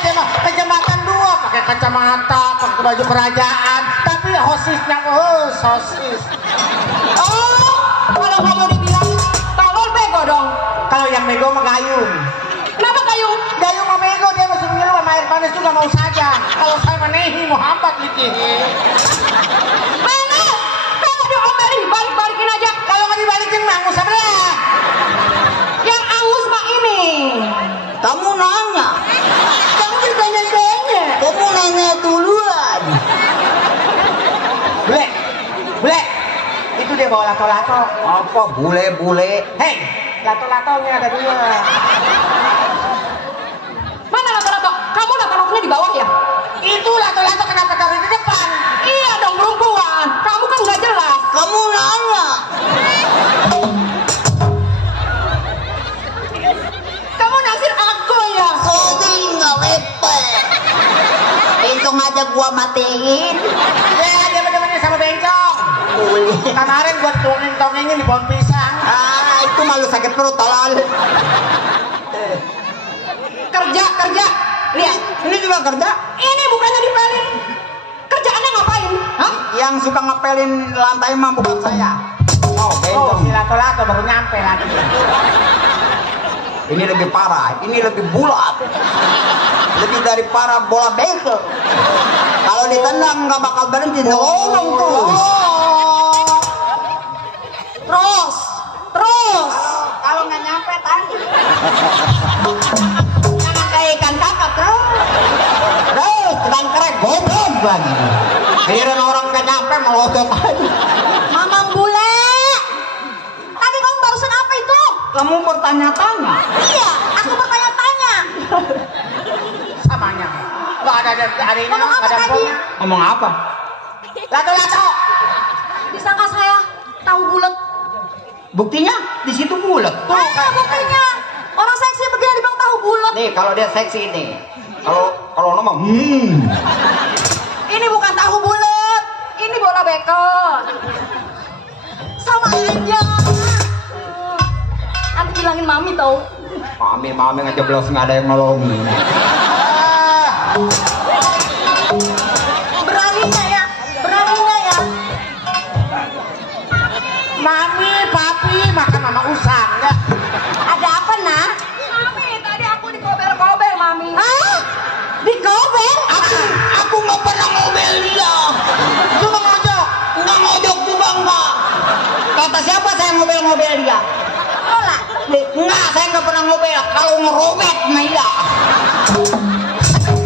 dia mah ke jembatan dua pakai kacamata, pakai baju kerajaan. Tapi hosisnya, sosis. Oh, kalau kamu dibilang tolol bego dong. Kalau yang mego mah gayung. Kenapa kayu? Gayung mah mego, dia masuk ngilu sama air panas juga mau saja. Kalau saya menehi Muhammad gitu. Mana? Kalau diomelin balik-balikin aja. Kalau nggak dibalikin mah angus sebelah. Yang angus mah ini. Kamu nanya, Kamu ditanya-tanya. kamu nanya duluan. Bule, itu dia bawa lato-lato. Apa bule-bule? Hei, lato-latonya ada dua. Mana lato-lato? Kamu lato-latonya di bawah ya? Itu lato-lato kenapa taruh di depan? Iya dong perempuan. Kamu kan nggak jelas. Kamu nanya. Kamu nasir aku ya. Sorry nggak lepe. Hitung aja gua matiin. Ya, dia bener-bener sama bencong. Kemarin gua tongengin di pohon pisang. Ah, itu malu sakit perut tolol. Kerja. Lihat. Ini juga kerja. Ini bukannya dipelin. Kerjaannya ngapain? Hah? Yang suka ngepelin lantai mah bukan saya. Oh, Oh, bentong. si lato-lato baru nyampe lagi. Ini lebih parah, ini lebih bulat. Lebih dari parah bola bekel. Kalau ditendang nggak bakal berhenti, nolong terus. Terus. Kalau nggak nyampe tadi. Jangan kayak ikan kakap terus. Terus, sedang kerek, goblok lagi. Giliran orang nggak nyampe melotot aja. Mamang bule. Tadi kamu barusan apa itu? Kamu bertanya-tanya. Iya, aku bertanya-tanya. Samanya. Gak ada ini, Ngomong apa nggak ada tadi? pokoknya. Ngomong apa? Lato-lato. Disangka saya tahu bulat. Buktinya di situ bulat. Buktinya. Orang seksi begini dibilang tahu bulat. Nih kalau dia seksi nih. Kalau ngomong Ini bukan tahu bulat. Ini bola bekel. Sama aja. Nanti bilangin mami tau. Mami ngejeblos nggak ada yang nolongin. Beraninya ya. Mami, papi, makan mama usang ya. Ada apa nak? Mami, tadi aku dikobel-kobel mami. Ah? Dikobel? Aku nggak pernah ngobel dia. Itu nggak ngojok. Nggak ngojok juga nggak. Kata siapa saya ngobel dia? Olah. Nggak, saya nggak pernah ngobel. Kalau ngerobet mah iya.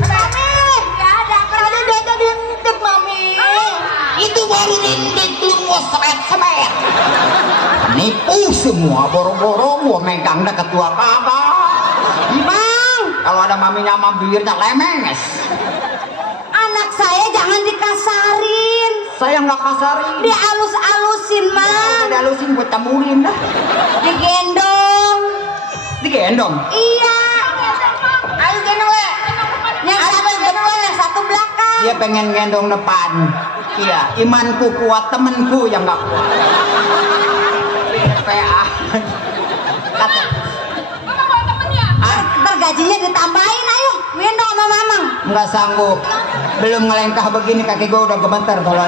Mami, ya ada. Tadi dia jadi intip mami. Itu baru nindik lu mau seret-seret. Nipu semua, boro-boro gua megang dah ketua kakak. Bang, Kalau ada maminya mampirnya lemes. anak saya jangan dikasarin. Saya nggak kasarin. Dia alus-alusin Udah mang. halusin buat camurin dah. Digendong. Digendong. Iya. Ayo gendong le. Yang satu depan, yang satu belakang. Dia pengen gendong depan. Iya, imanku kuat, temenku yang nggak kuat. PA. Kata, Ntar gajinya ditambahin ayo. Gendong sama mamang. nggak sanggup. Belum ngelengkah begini kaki gua udah gemeter kalau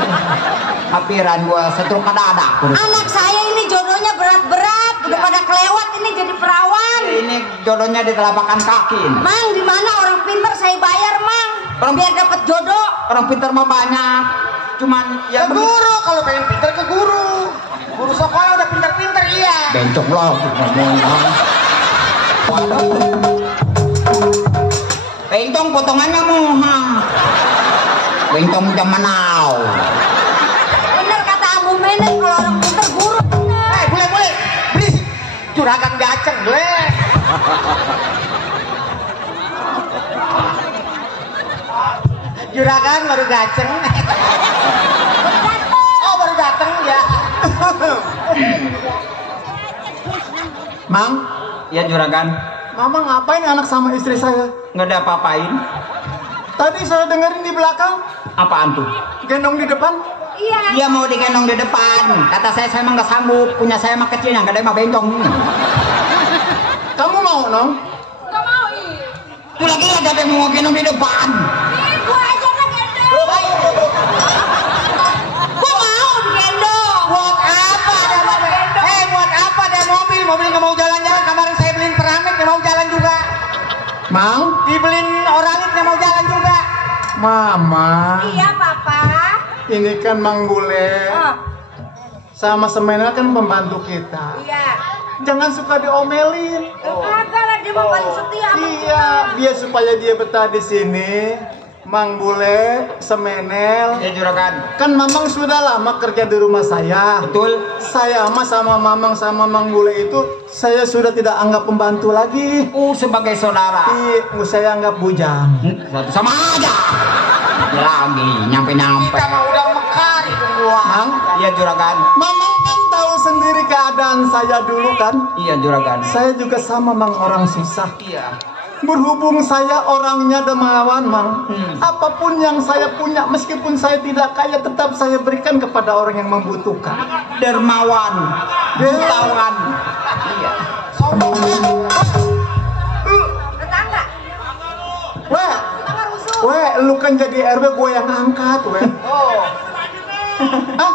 hapiran gua setruk dada. Anak saya ini jodohnya berat-berat. Udah pada kelewat ini jadi perawan. Ini jodohnya di telapakan kaki. Mang, di mana orang pintar saya bayar, Mang. Biar dapat jodoh. Orang pintar mah banyak. Cuman ya Ke guru, kalau pengen pintar ke guru. Guru sekolah udah pintar-pintar, iya. bencong loh ngomong. Bencong potongannya muha. Bencong zaman now. Bener kata Abu Menek, kalau orang pintar guru bener. Boleh. Berisik. Juragan gaceng, gue. Juragan baru gaceng. Oh, baru dateng ya. Mang, Ya juragan, Mama ngapain anak sama istri saya? nggak ada apa-apain. Tadi saya dengerin di belakang, Apaan tuh? gendong di depan. Iya. Dia mau digendong di depan. Kata saya mah nggak sanggup. Punya saya mah kecil, yang gede mah bencong. Kamu mau, Nong? Gak mau, ih. Itu lagi ada yang mau gendong di depan. Ih, gua aja kan gendong. Gua mau gendong. Buat apa ada mobil? Buat apa ada mobil? Mobil nggak mau jalan-jalan. Kemarin saya beliin Peramik nggak mau jalan juga. Mang, Dibeliin Oralit nggak mau jalan juga. Mama, Iya, Papa. ini kan Mang Bule Oh, sama Semenel kan pembantu kita. iya. Jangan suka diomelin. Kagak lah, dia mau paling setia sama Iya, dia supaya dia betah di sini. Mang Bule, Semenel. Ya juragan, Kan Mamang sudah lama kerja di rumah saya. betul. Saya sama Mamang sama Mang Bule itu saya sudah tidak anggap pembantu lagi. Sebagai saudara. Iya, saya anggap bujang. Satu sama aja. Lagi nyampe-nyampe. Kita mah udah mekar itu gua. Mang, Iya juragan. Mamang kan tahu sendiri keadaan saya dulu kan. Iya juragan. Saya juga sama Mang orang susah. Iya. Berhubung saya orangnya dermawan, Mang. Apapun yang saya punya, meskipun saya tidak kaya, tetap saya berikan kepada orang yang membutuhkan. Dermawan. Dermawan. Iya. tetangga. Weh, Tetangga rusuh. weh, lu kan jadi RW, gue yang angkat, weh. Oh, Hah?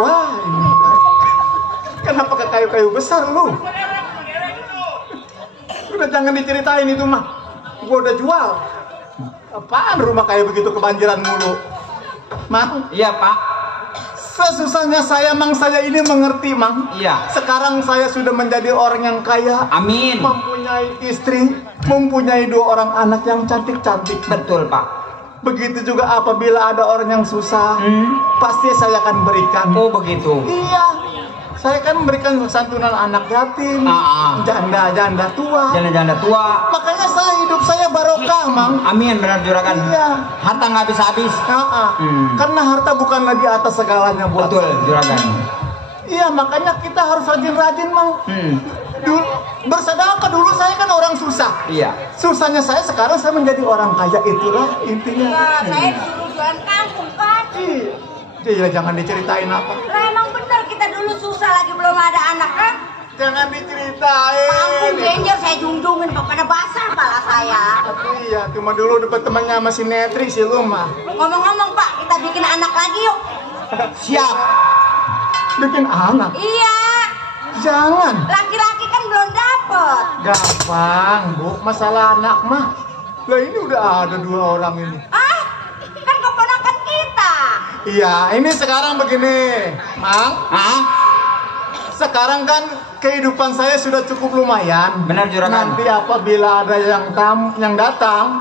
Wah, ini. Kenapa ke kayu-kayu besar lu? Udah jangan diceritain itu mah. Gue udah jual. Apaan rumah kayak begitu kebanjiran mulu? Mang, Iya pak. sesusahnya saya, Mang, saya ini mengerti, Mang. Iya. Sekarang saya sudah menjadi orang yang kaya, Amin. mempunyai istri, mempunyai 2 orang anak yang cantik-cantik. Betul pak. Begitu juga apabila ada orang yang susah, pasti saya akan berikan. Oh begitu. Iya, saya kan memberikan santunan anak yatim, janda-janda tua. Janda-janda tua. Makanya hidup saya barokah, Mang. Amin benar juragan. Iya. Harta nggak habis-habis. Karena harta bukanlah di atas segalanya buat Betul saya. juragan. Iya, makanya kita harus rajin-rajin, Mang. Dulu bersedekah, dulu saya kan orang susah. Iya. Susahnya saya, sekarang saya menjadi orang kaya, itulah intinya. Iya, saya disuruh jualan kangkung kan. Iya, jangan diceritain apa. Lah emang bener kita dulu susah lagi belum ada anak kan? Jangan diceritain. Kangkung genjer saya jungjungin pada basah kepala saya. Iya, cuma dulu dapat temannya sama si Netri, si Luma. Ngomong-ngomong Pak, kita bikin anak lagi yuk. Siap. Bikin anak. Iya, Jangan. laki-laki kan belum dapet. Gampang, Bu. Masalah anak mah. Lah ini udah ada 2 orang ini. Ah, kan keponakan kita. Iya, ini sekarang begini, Mang. Ah, Sekarang kan kehidupan saya sudah cukup lumayan. benar juragan. Nanti apabila ada yang datang,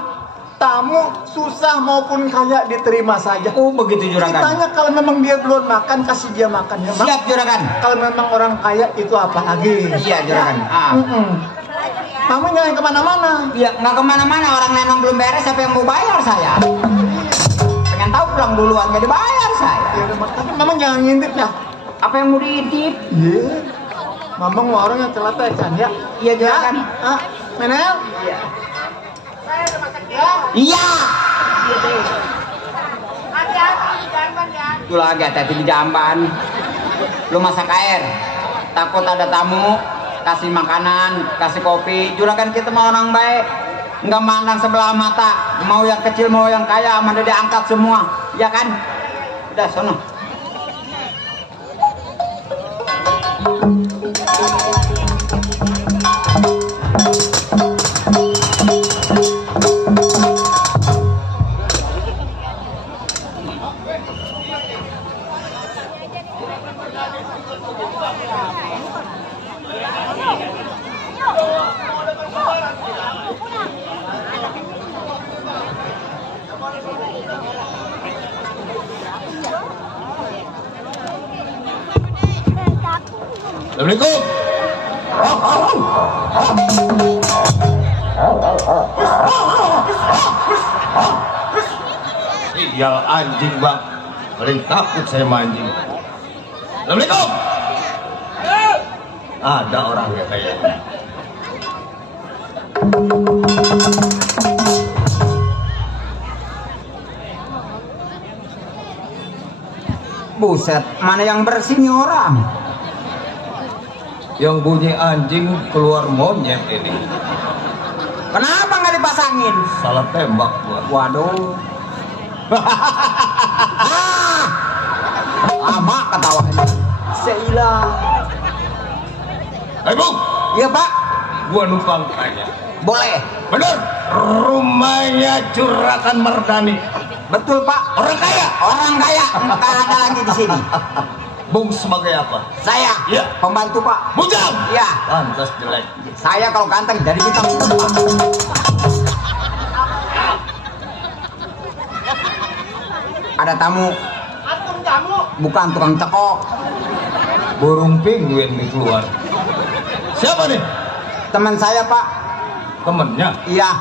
tamu susah maupun kaya diterima saja. Oh begitu juragan. Ditanya kalau memang dia belum makan, kasih dia makan ya, Mang. Siap juragan. Kalau memang orang kaya itu apa lagi? Iya juragan. Ah. Belajar ya. Kamu jangan kemana-mana. Iya nggak kemana-mana, orang nenong belum beres, siapa yang mau bayar saya? Pengen tahu pulang duluan nggak dibayar saya. Ya udah, tapi memang jangan ngintip ya. Apa yang mau diintip? Iya. Mamang mau orang yang celata kan ya. Iya juragan. Ah, Menel. Iya. Hati-hati, jangan banyak. Itu lagi hati-hati di jamban. Lu masak air. Takut ada tamu, kasih makanan, kasih kopi. Juragan kita mau orang baik. Nggak mandang sebelah mata. Mau yang kecil, mau yang kaya, mana diangkat semua. Ya kan? Udah sono. Assalamualaikum. Sial anjing bang, paling takut saya mancing. Assalamualaikum. Ada orangnya kayaknya. Buset, mana yang bersih nih orang? Yang bunyi anjing keluar monyet ini. Kenapa nggak dipasangin? Salah tembak gua. Waduh. Lama ketawanya. Seila. Hei Bung, Iya Pak. gua numpang tanya. Boleh. Bener, rumahnya Juragan Mardani. Betul Pak. Orang kaya. Orang kaya. Nggak ada lagi di sini. Bung sebagai apa? Saya. Iya. Pembantu Pak. Bujang. Iya. Pantas jelek. Saya kalau ganteng jadi bintang film Pak. Ada tamu. Bukan tukang cekok. Burung penguin nih keluar. Siapa nih? Teman saya Pak. Temennya. Iya.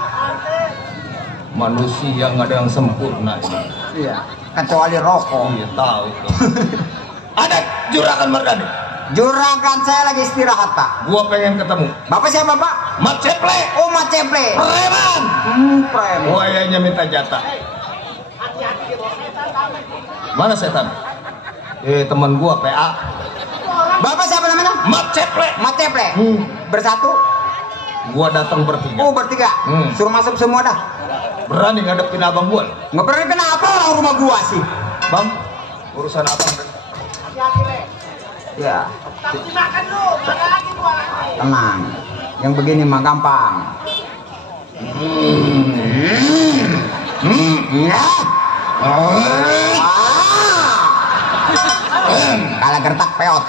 Manusia nggak ada yang sempurna ini. Iya. Kecuali rokok. Iya tahu tuh. Ada Juragan Mardani. Juragan saya lagi istirahat Pak. Gua pengen ketemu. Bapak siapa Pak? Mat Ceple. Oh Mat Ceple. Preman. Preman. Buayanya minta jatah. Mana setan? Teman gua PA. Bapak siapa namanya? Mat Ceple. Mat Ceple. Bersatu. Gua datang bertiga. Oh bertiga. Suruh masuk semua dah. Berani ngadepin abang gua? Nggak berani kenapa orang rumah gua sih? Bang, urusan abang. Ya. Tenang. Yang begini mah gampang. Ya. Kalah gertak peot.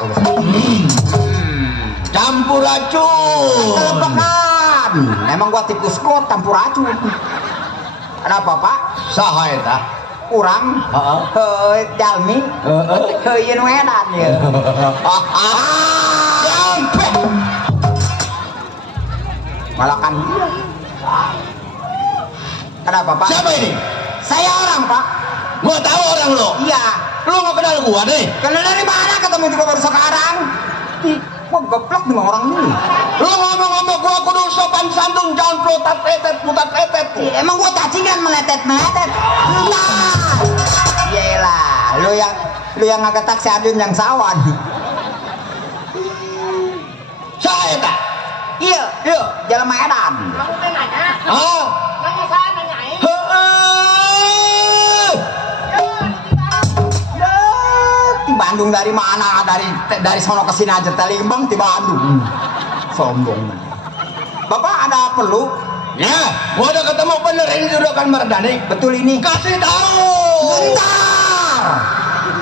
Campur racun. Bukan. Emang gua tikus got campur racun. Ada apa Pak? Saha eta? Kurang. Jalmi. Yen wedan ya. Sampai. Malakan dia. Ada apa Pak? Siapa ini? Saya orang Pak. Gua tahu orang lo. Iya. Lu nggak kenal gua deh. Kenal dari mana? Ketemu juga baru sekarang. Gua goblok nih orang ini. Lu ngomong-ngomong gua kudu sopan santun, jangan putat tetet. Emang gua cacingan meletet. Nah. Yelah, lu yang ngagetak si Adun yang sawan. Saya tak. Iya, jalan Medan. Oh. Di Bandung dari mana? Dari sono ke sini aja Talimbang di Bandung. Sombong. Bapak ada perlu? Ya, gua udah ketemu bener ini Juragan Mardani. Betul ini. Kasih tahu. Bentar.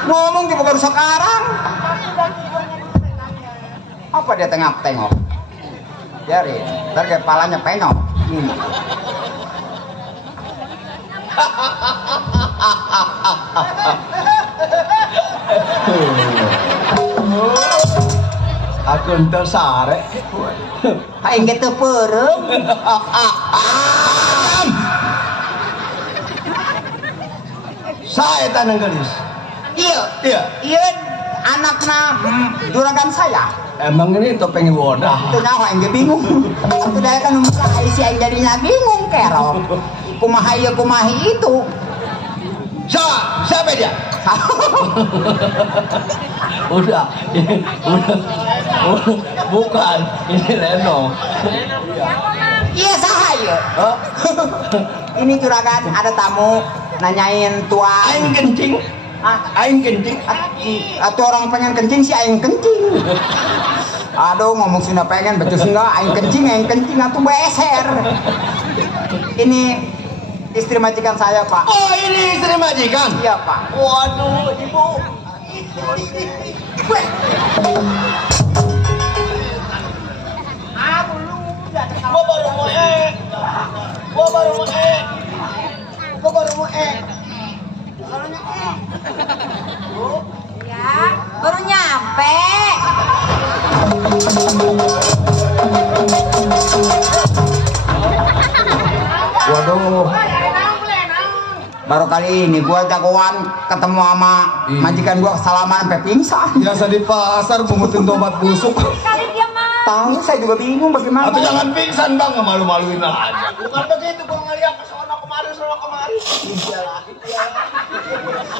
Ngomong juga baru sekarang. Apa dia tengok? Biarin, ntar kepalanya penyok. Aku entar sare. Aing gitu perem. Saya tanang galis. Iya, anaknya juragan saya. Emang ini topeng bodah. Itu nyawa yang bingung. Aku dari kan mulai si aing jadinya bingung kerok. Kumaha itu. Siapa dia? Udah, bukan, ini Leno. Iya sahaya. Ini juragan ada tamu nanyain tuan. Aing kencing. Aing kencing. Atau orang pengen kencing sih aing kencing. Aduh ngomong Sunda pengen betul enggak aing kencing atuh beser. Ini istri majikan saya Pak. Oh ini istri majikan? Iya Pak. Waduh ibu. Gua baru mau Ya, baru nyampe. Waduh. Baru kali ini gua jagoan ketemu sama majikan gua kesalaman sampai pingsan. Biasa di pasar pungutin tomat busuk. Kali dia mah. Tahu saya juga bingung bagaimana. Atau jangan pingsan bang, malu-maluin aja. Bukan begitu, gua ngeliat ke sono kemari.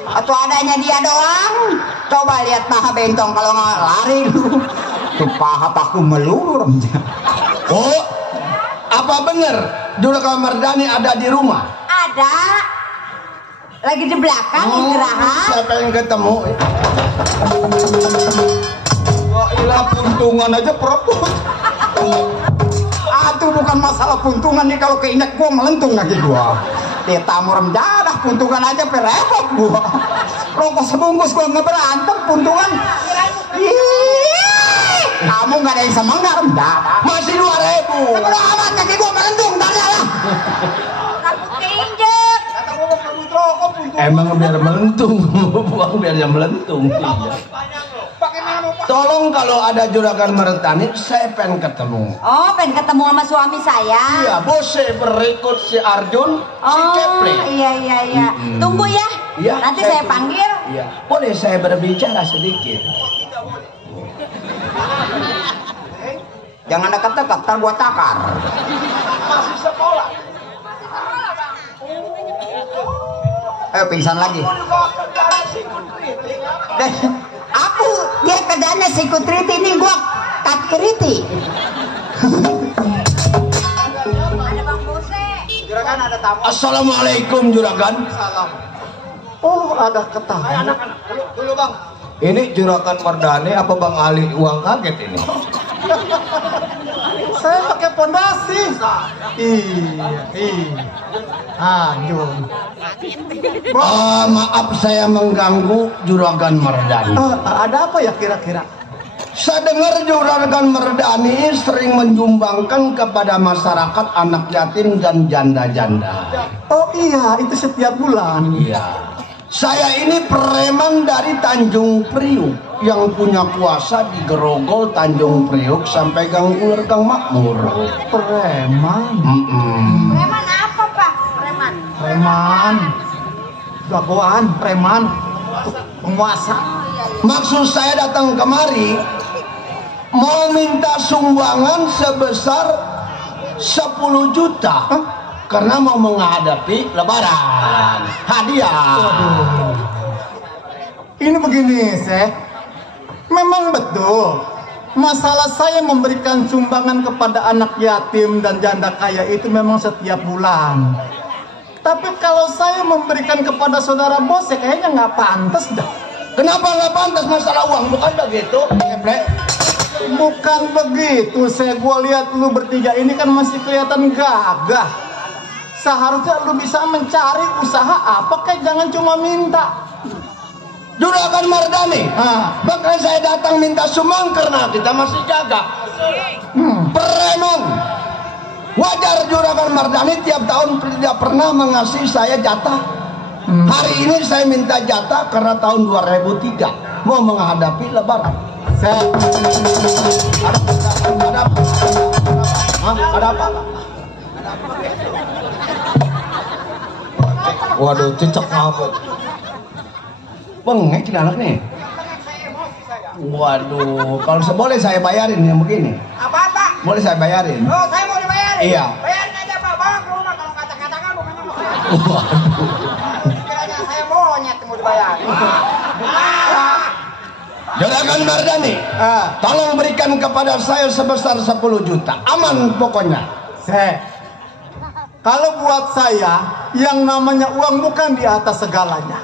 Atau adanya dia doang. Coba lihat paha bentong kalau nggak lari lu. Tuh paha paku melur. Oh, apa bener Juragan Mardani ada di rumah? Ada. Lagi di belakang istirahat. Saya pengen ketemu. Wah, ilah puntungan aja pereput. Itu bukan masalah puntungan nih, kalau keinget gua melentung lagi gua. Dia tamu remjadah puntungan aja perepot gua. Rokok sebungkus gua ngeberantem puntungan. Ih, kamu nggak ada yang semangat remjadah. Masih 2.000. Udah amat kaki gua melentung, tanya lah. Takut keinjek. Kata gua mau ngebut rokok puntung. Emang biar melentung, buang biarnya melentung. Iya. Pakai nano Pak. Tolong kalau ada Juragan Mardani, saya pengen ketemu. Oh, pengen ketemu sama suami saya. Iya, bose berikut si Arjun, si Oh, Kepri. iya. Tunggu ya. Iya, Nanti saya saya panggil. Iya, boleh saya berbicara sedikit. Jangan dekat-dekat, ntar gua cakar. Masih sekolah. Ayo pingsan lagi. Kok kerjanya sih kritik apa? Dan aku dia kerjanya security, ini gua security. Ada Bang Bose. Juragan ada tamu. Assalamualaikum Juragan. Salam. Oh, ada ketahuan. Anak-anak, dulu Bang. Ini Juragan Mardani apa Bang Ali uang kaget ini? Saya pakai pondasi. Iya. Aduh. Maaf saya mengganggu Juragan Mardani. Ada apa ya kira-kira? Saya dengar Juragan Mardani sering menyumbangkan kepada masyarakat anak yatim dan janda-janda. Oh iya, itu setiap bulan. Iya. Saya ini preman dari Tanjung Priuk yang punya kuasa di Grogol, Tanjung Priuk sampai Gang Ular, Gang Makmur. Preman. Preman apa, Pak? Preman. Preman. Jagoan, preman. Penguasa. Maksud saya datang kemari mau minta sumbangan sebesar 10 juta. Karena mau menghadapi Lebaran, hadiah. Ini begini, Seh. Memang betul. Masalah saya memberikan sumbangan kepada anak yatim dan janda kaya itu memang setiap bulan. Tapi kalau saya memberikan kepada saudara bos, ya kayaknya nggak pantas dah. Kenapa nggak pantas masalah uang? Bukan begitu, Eplek? Bukan begitu, saya gua lihat lu bertiga ini kan masih kelihatan gagah. Seharusnya lu bisa mencari usaha apa, kayak jangan cuma minta. Juragan Mardani, bahkan saya datang minta sumbang karena kita masih jaga. Preman. Wajar Juragan Mardani tiap tahun tidak pernah mengasih saya jatah. Hari ini saya minta jatah karena tahun 2003 mau menghadapi Lebaran. Ada apa? Waduh, cicak apa? Bengek ini anak nih. Waduh, kalau boleh saya bayarin yang begini. Apaan Pak? Boleh saya bayarin? Oh, saya mau dibayarin. Iya. Bayarin aja Pak, bawa ke rumah kalau kata-katakan bukannya mau. Waduh. Kiranya saya monyet mau dibayarin. Juragan Mardani, tolong berikan kepada saya sebesar 10 juta. Aman pokoknya. Kalau buat saya, yang namanya uang bukan di atas segalanya.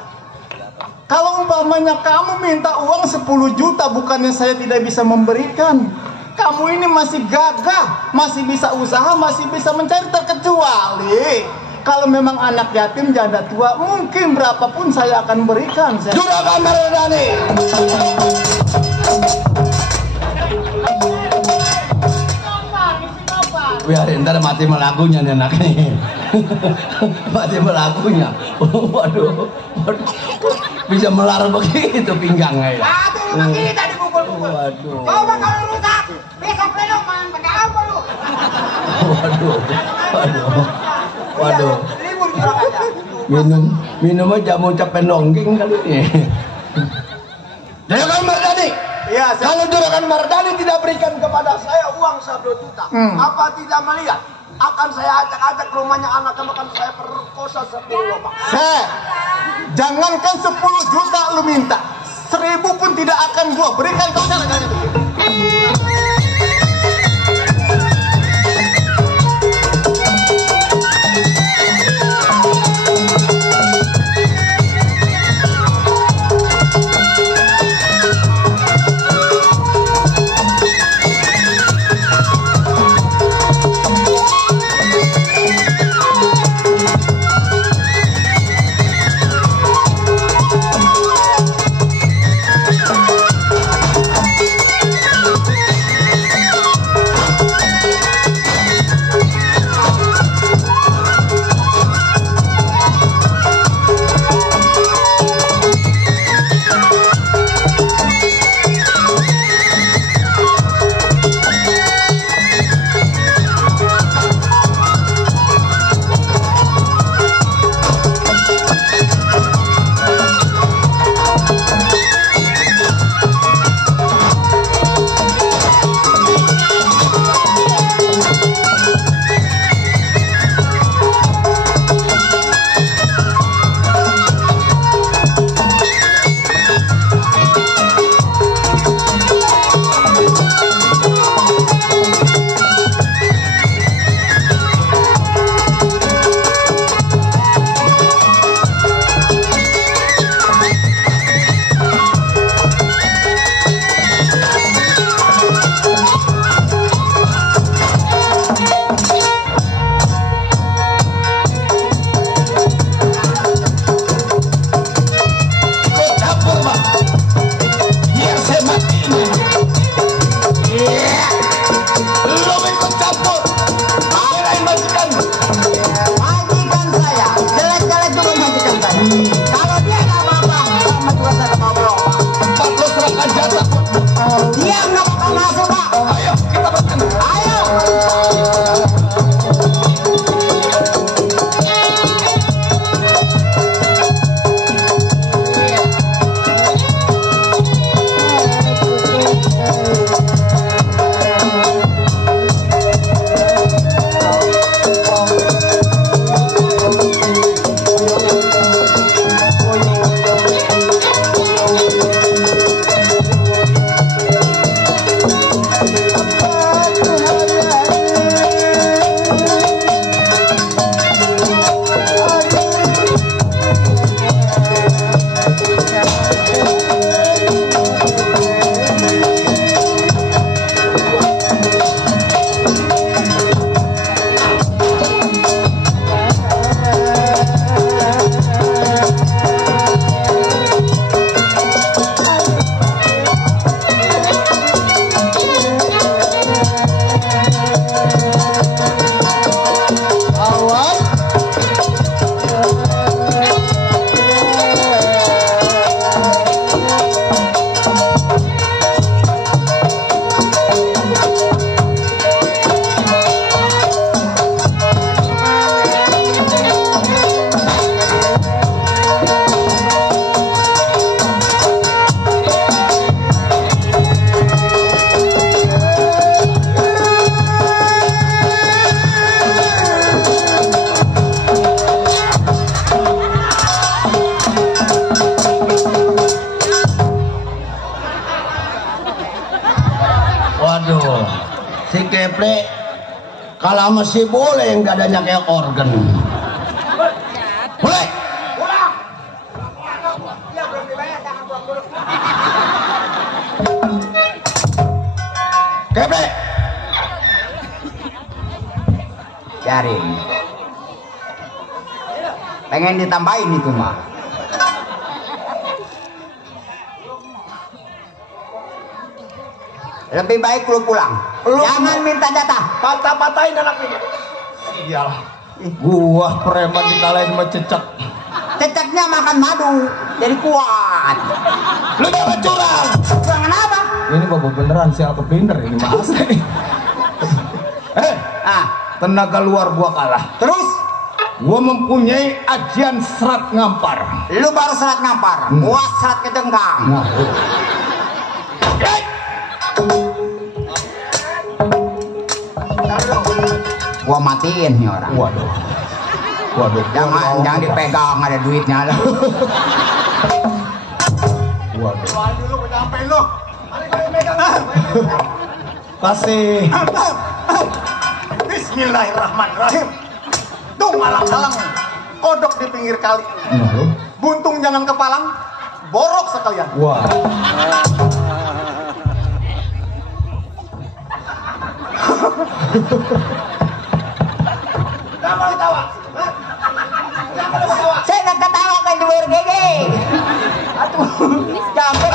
Kalau umpamanya kamu minta uang 10 juta, bukannya saya tidak bisa memberikan. Kamu ini masih gagah, masih bisa usaha, masih bisa mencari, terkecuali kalau memang anak yatim, janda tua, mungkin berapapun saya akan berikan. Juragan Mardani. Biarin, ntar mati melakunya nih anak nih. Mati melakunya. Waduh. Bisa melar begitu pinggangnya ya. Aduh, rumah kita dipukul Waduh. Coba kalau rusak, besok pedoman pakai apa lu? Waduh. Libur curang aja. Minum aja mau capek nongging kali ini. Juragan Mardani. Iya, Kalau Juragan Mardani tidak berikan kepada saya uang 1 juta, apa tidak melihat akan saya ajak-ajak ke rumahnya anak akan saya perkosa 10 lubang. Jangankan 10 juta lu minta, 1000 pun tidak akan gua berikan kau cara itu. Kalau masih boleh nggak adanya kayak organ. Boleh. Keple. Cariin. Pengen ditambahin itu mah. Lebih baik lu pulang. Jangan minta jatah. Patah-patahin anak ini. Iyalah. Gua preman dikalahin sama cecak. Cecaknya makan madu, jadi kuat. Lu jangan curang. Curang apa? Ini bapak beneran sial kepinder ini mas. Tenaga luar gua kalah. Terus Gua mempunyai ajian serat ngampar. lu baru serat ngampar, gua serat kedengkang. Nah, Gua matiin nih orang. waduh. Waduh. Jangan dipegang, ada duitnya lah. Waduh. Dulu gua nyampein lu. Mari kau megang. Kasih. Bismillahirrahmanirrahim. Dung alang-alang kodok di pinggir kali. Buntung jangan kepalang, borok sekalian. Wah. Kenapa ketawa? Saya nggak ketawa kan di luar gege. Aduh, jampe.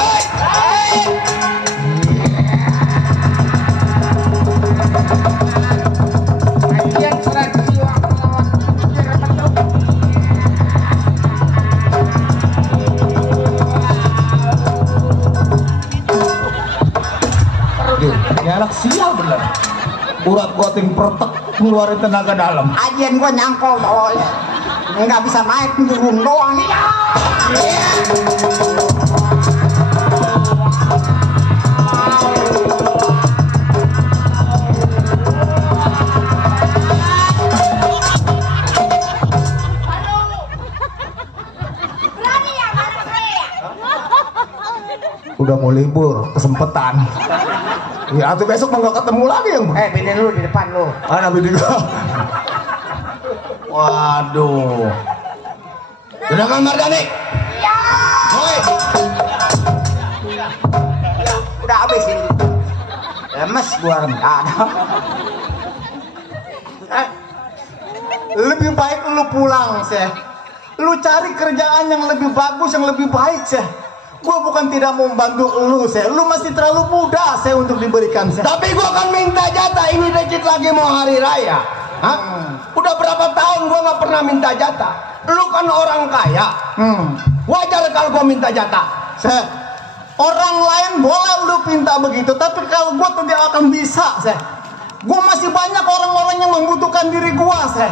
Ajian serat jiwa melawan Ini anak sial bener. Urat gua ting pertek ngeluarin tenaga dalam. Ajian gua nyangkol doi. Nggak bisa naik turun doang. Berani ya mana saya? Udah mau libur, kesempetan. Ya, tuh besok mau nggak ketemu lagi yang. bini lu di depan lu. Mana bini gua? Waduh. Udah Kang Mardani? Iya. Hoi. Udah habis ini. Lemes gua rendah. Lebih baik lu pulang, Seh. Lu cari kerjaan yang lebih bagus, yang lebih baik, Seh. Gua bukan tidak mau membantu lu, Seh. Lu masih terlalu muda, Seh, untuk diberikan, Seh. Tapi gua akan minta jatah. Ini dikit lagi mau hari raya. Hah? Udah berapa tahun gua nggak pernah minta jatah. Lu kan orang kaya. Wajar kalau gua minta jatah. Seh, orang lain boleh lu minta begitu, tapi kalau gua tidak akan bisa, Seh. Gua masih banyak orang-orang yang membutuhkan diri gua, Seh.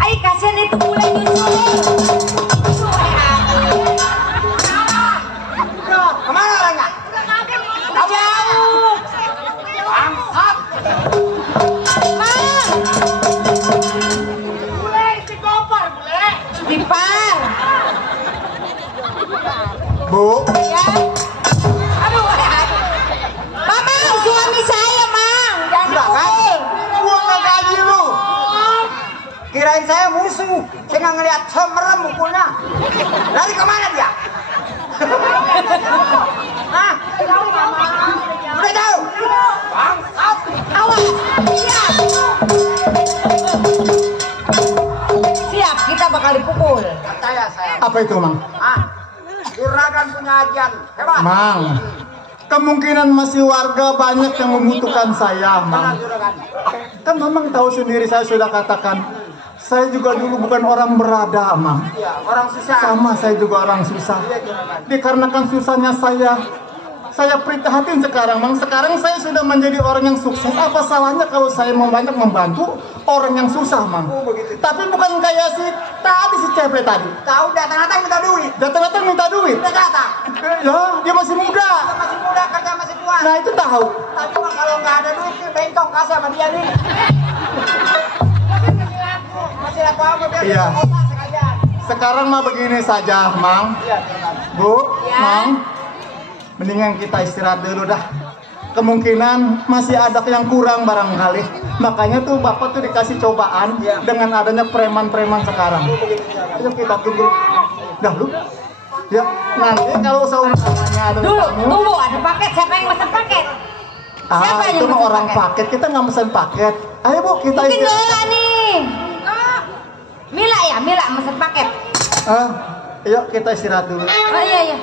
Ay, kasihan itu mulai nyusul. Kemana orangnya? Udah jauh. Bangsat. Mang. Bule, si Gopar, bule. Dipar. Bu, Ya. Aduh. Mamang, suami saya, Mang. Jangan Enggak, kan? dipukul. Gua nggak gaji lu. Kirain saya musuh. Saya nggak ngeliat semerem mukulnya. Lari kemana dia? Hah? Udah jauh. Bangsat. Awas. Siap. Siap, kita bakal dipukul. Percaya saya. apa itu, Mang? Juragan punya ajian hebat. Mang, kemungkinan masih warga banyak yang membutuhkan saya, Mang. Juragan. Kan Mamang tahu sendiri, saya sudah katakan, saya juga dulu bukan orang berada, Mang. Iya, orang susah. Sama saya juga orang susah. Dikarenakan susahnya saya saya prihatin sekarang, Mang. Sekarang saya sudah menjadi orang yang sukses. Apa salahnya kalau saya mau banyak membantu orang yang susah, Mang? Tapi bukan kayak si cepet tadi. Tahu datang-datang minta duit. Datang-datang minta duit. Udah datang. Ya, dia masih muda. Masih muda, kerja masih kuat. Nah, itu tahu. Tapi mah kalau nggak ada duit nih bentong kasih sama dia nih. Masih laku apa biar Iya. otak sekalian. Sekarang mah begini saja, Mang. Bu, Mang. Mendingan kita istirahat dulu dah. Kemungkinan masih ada yang kurang barangkali. Makanya tuh Bapak tuh dikasih cobaan dengan adanya preman-preman sekarang. Ayo kita tunggu. Dah lu. Ya, nanti kalau seumpamanya ada Dulu, tamu. tunggu, ada paket. Siapa yang pesan paket? Siapa yang Itu mah pesan orang paket. Kita nggak pesan paket. Ayo Bu, kita Mungkin istirahat. Lola nih. Mila ya, Mila pesan paket. Yuk kita istirahat dulu. Oh iya iya.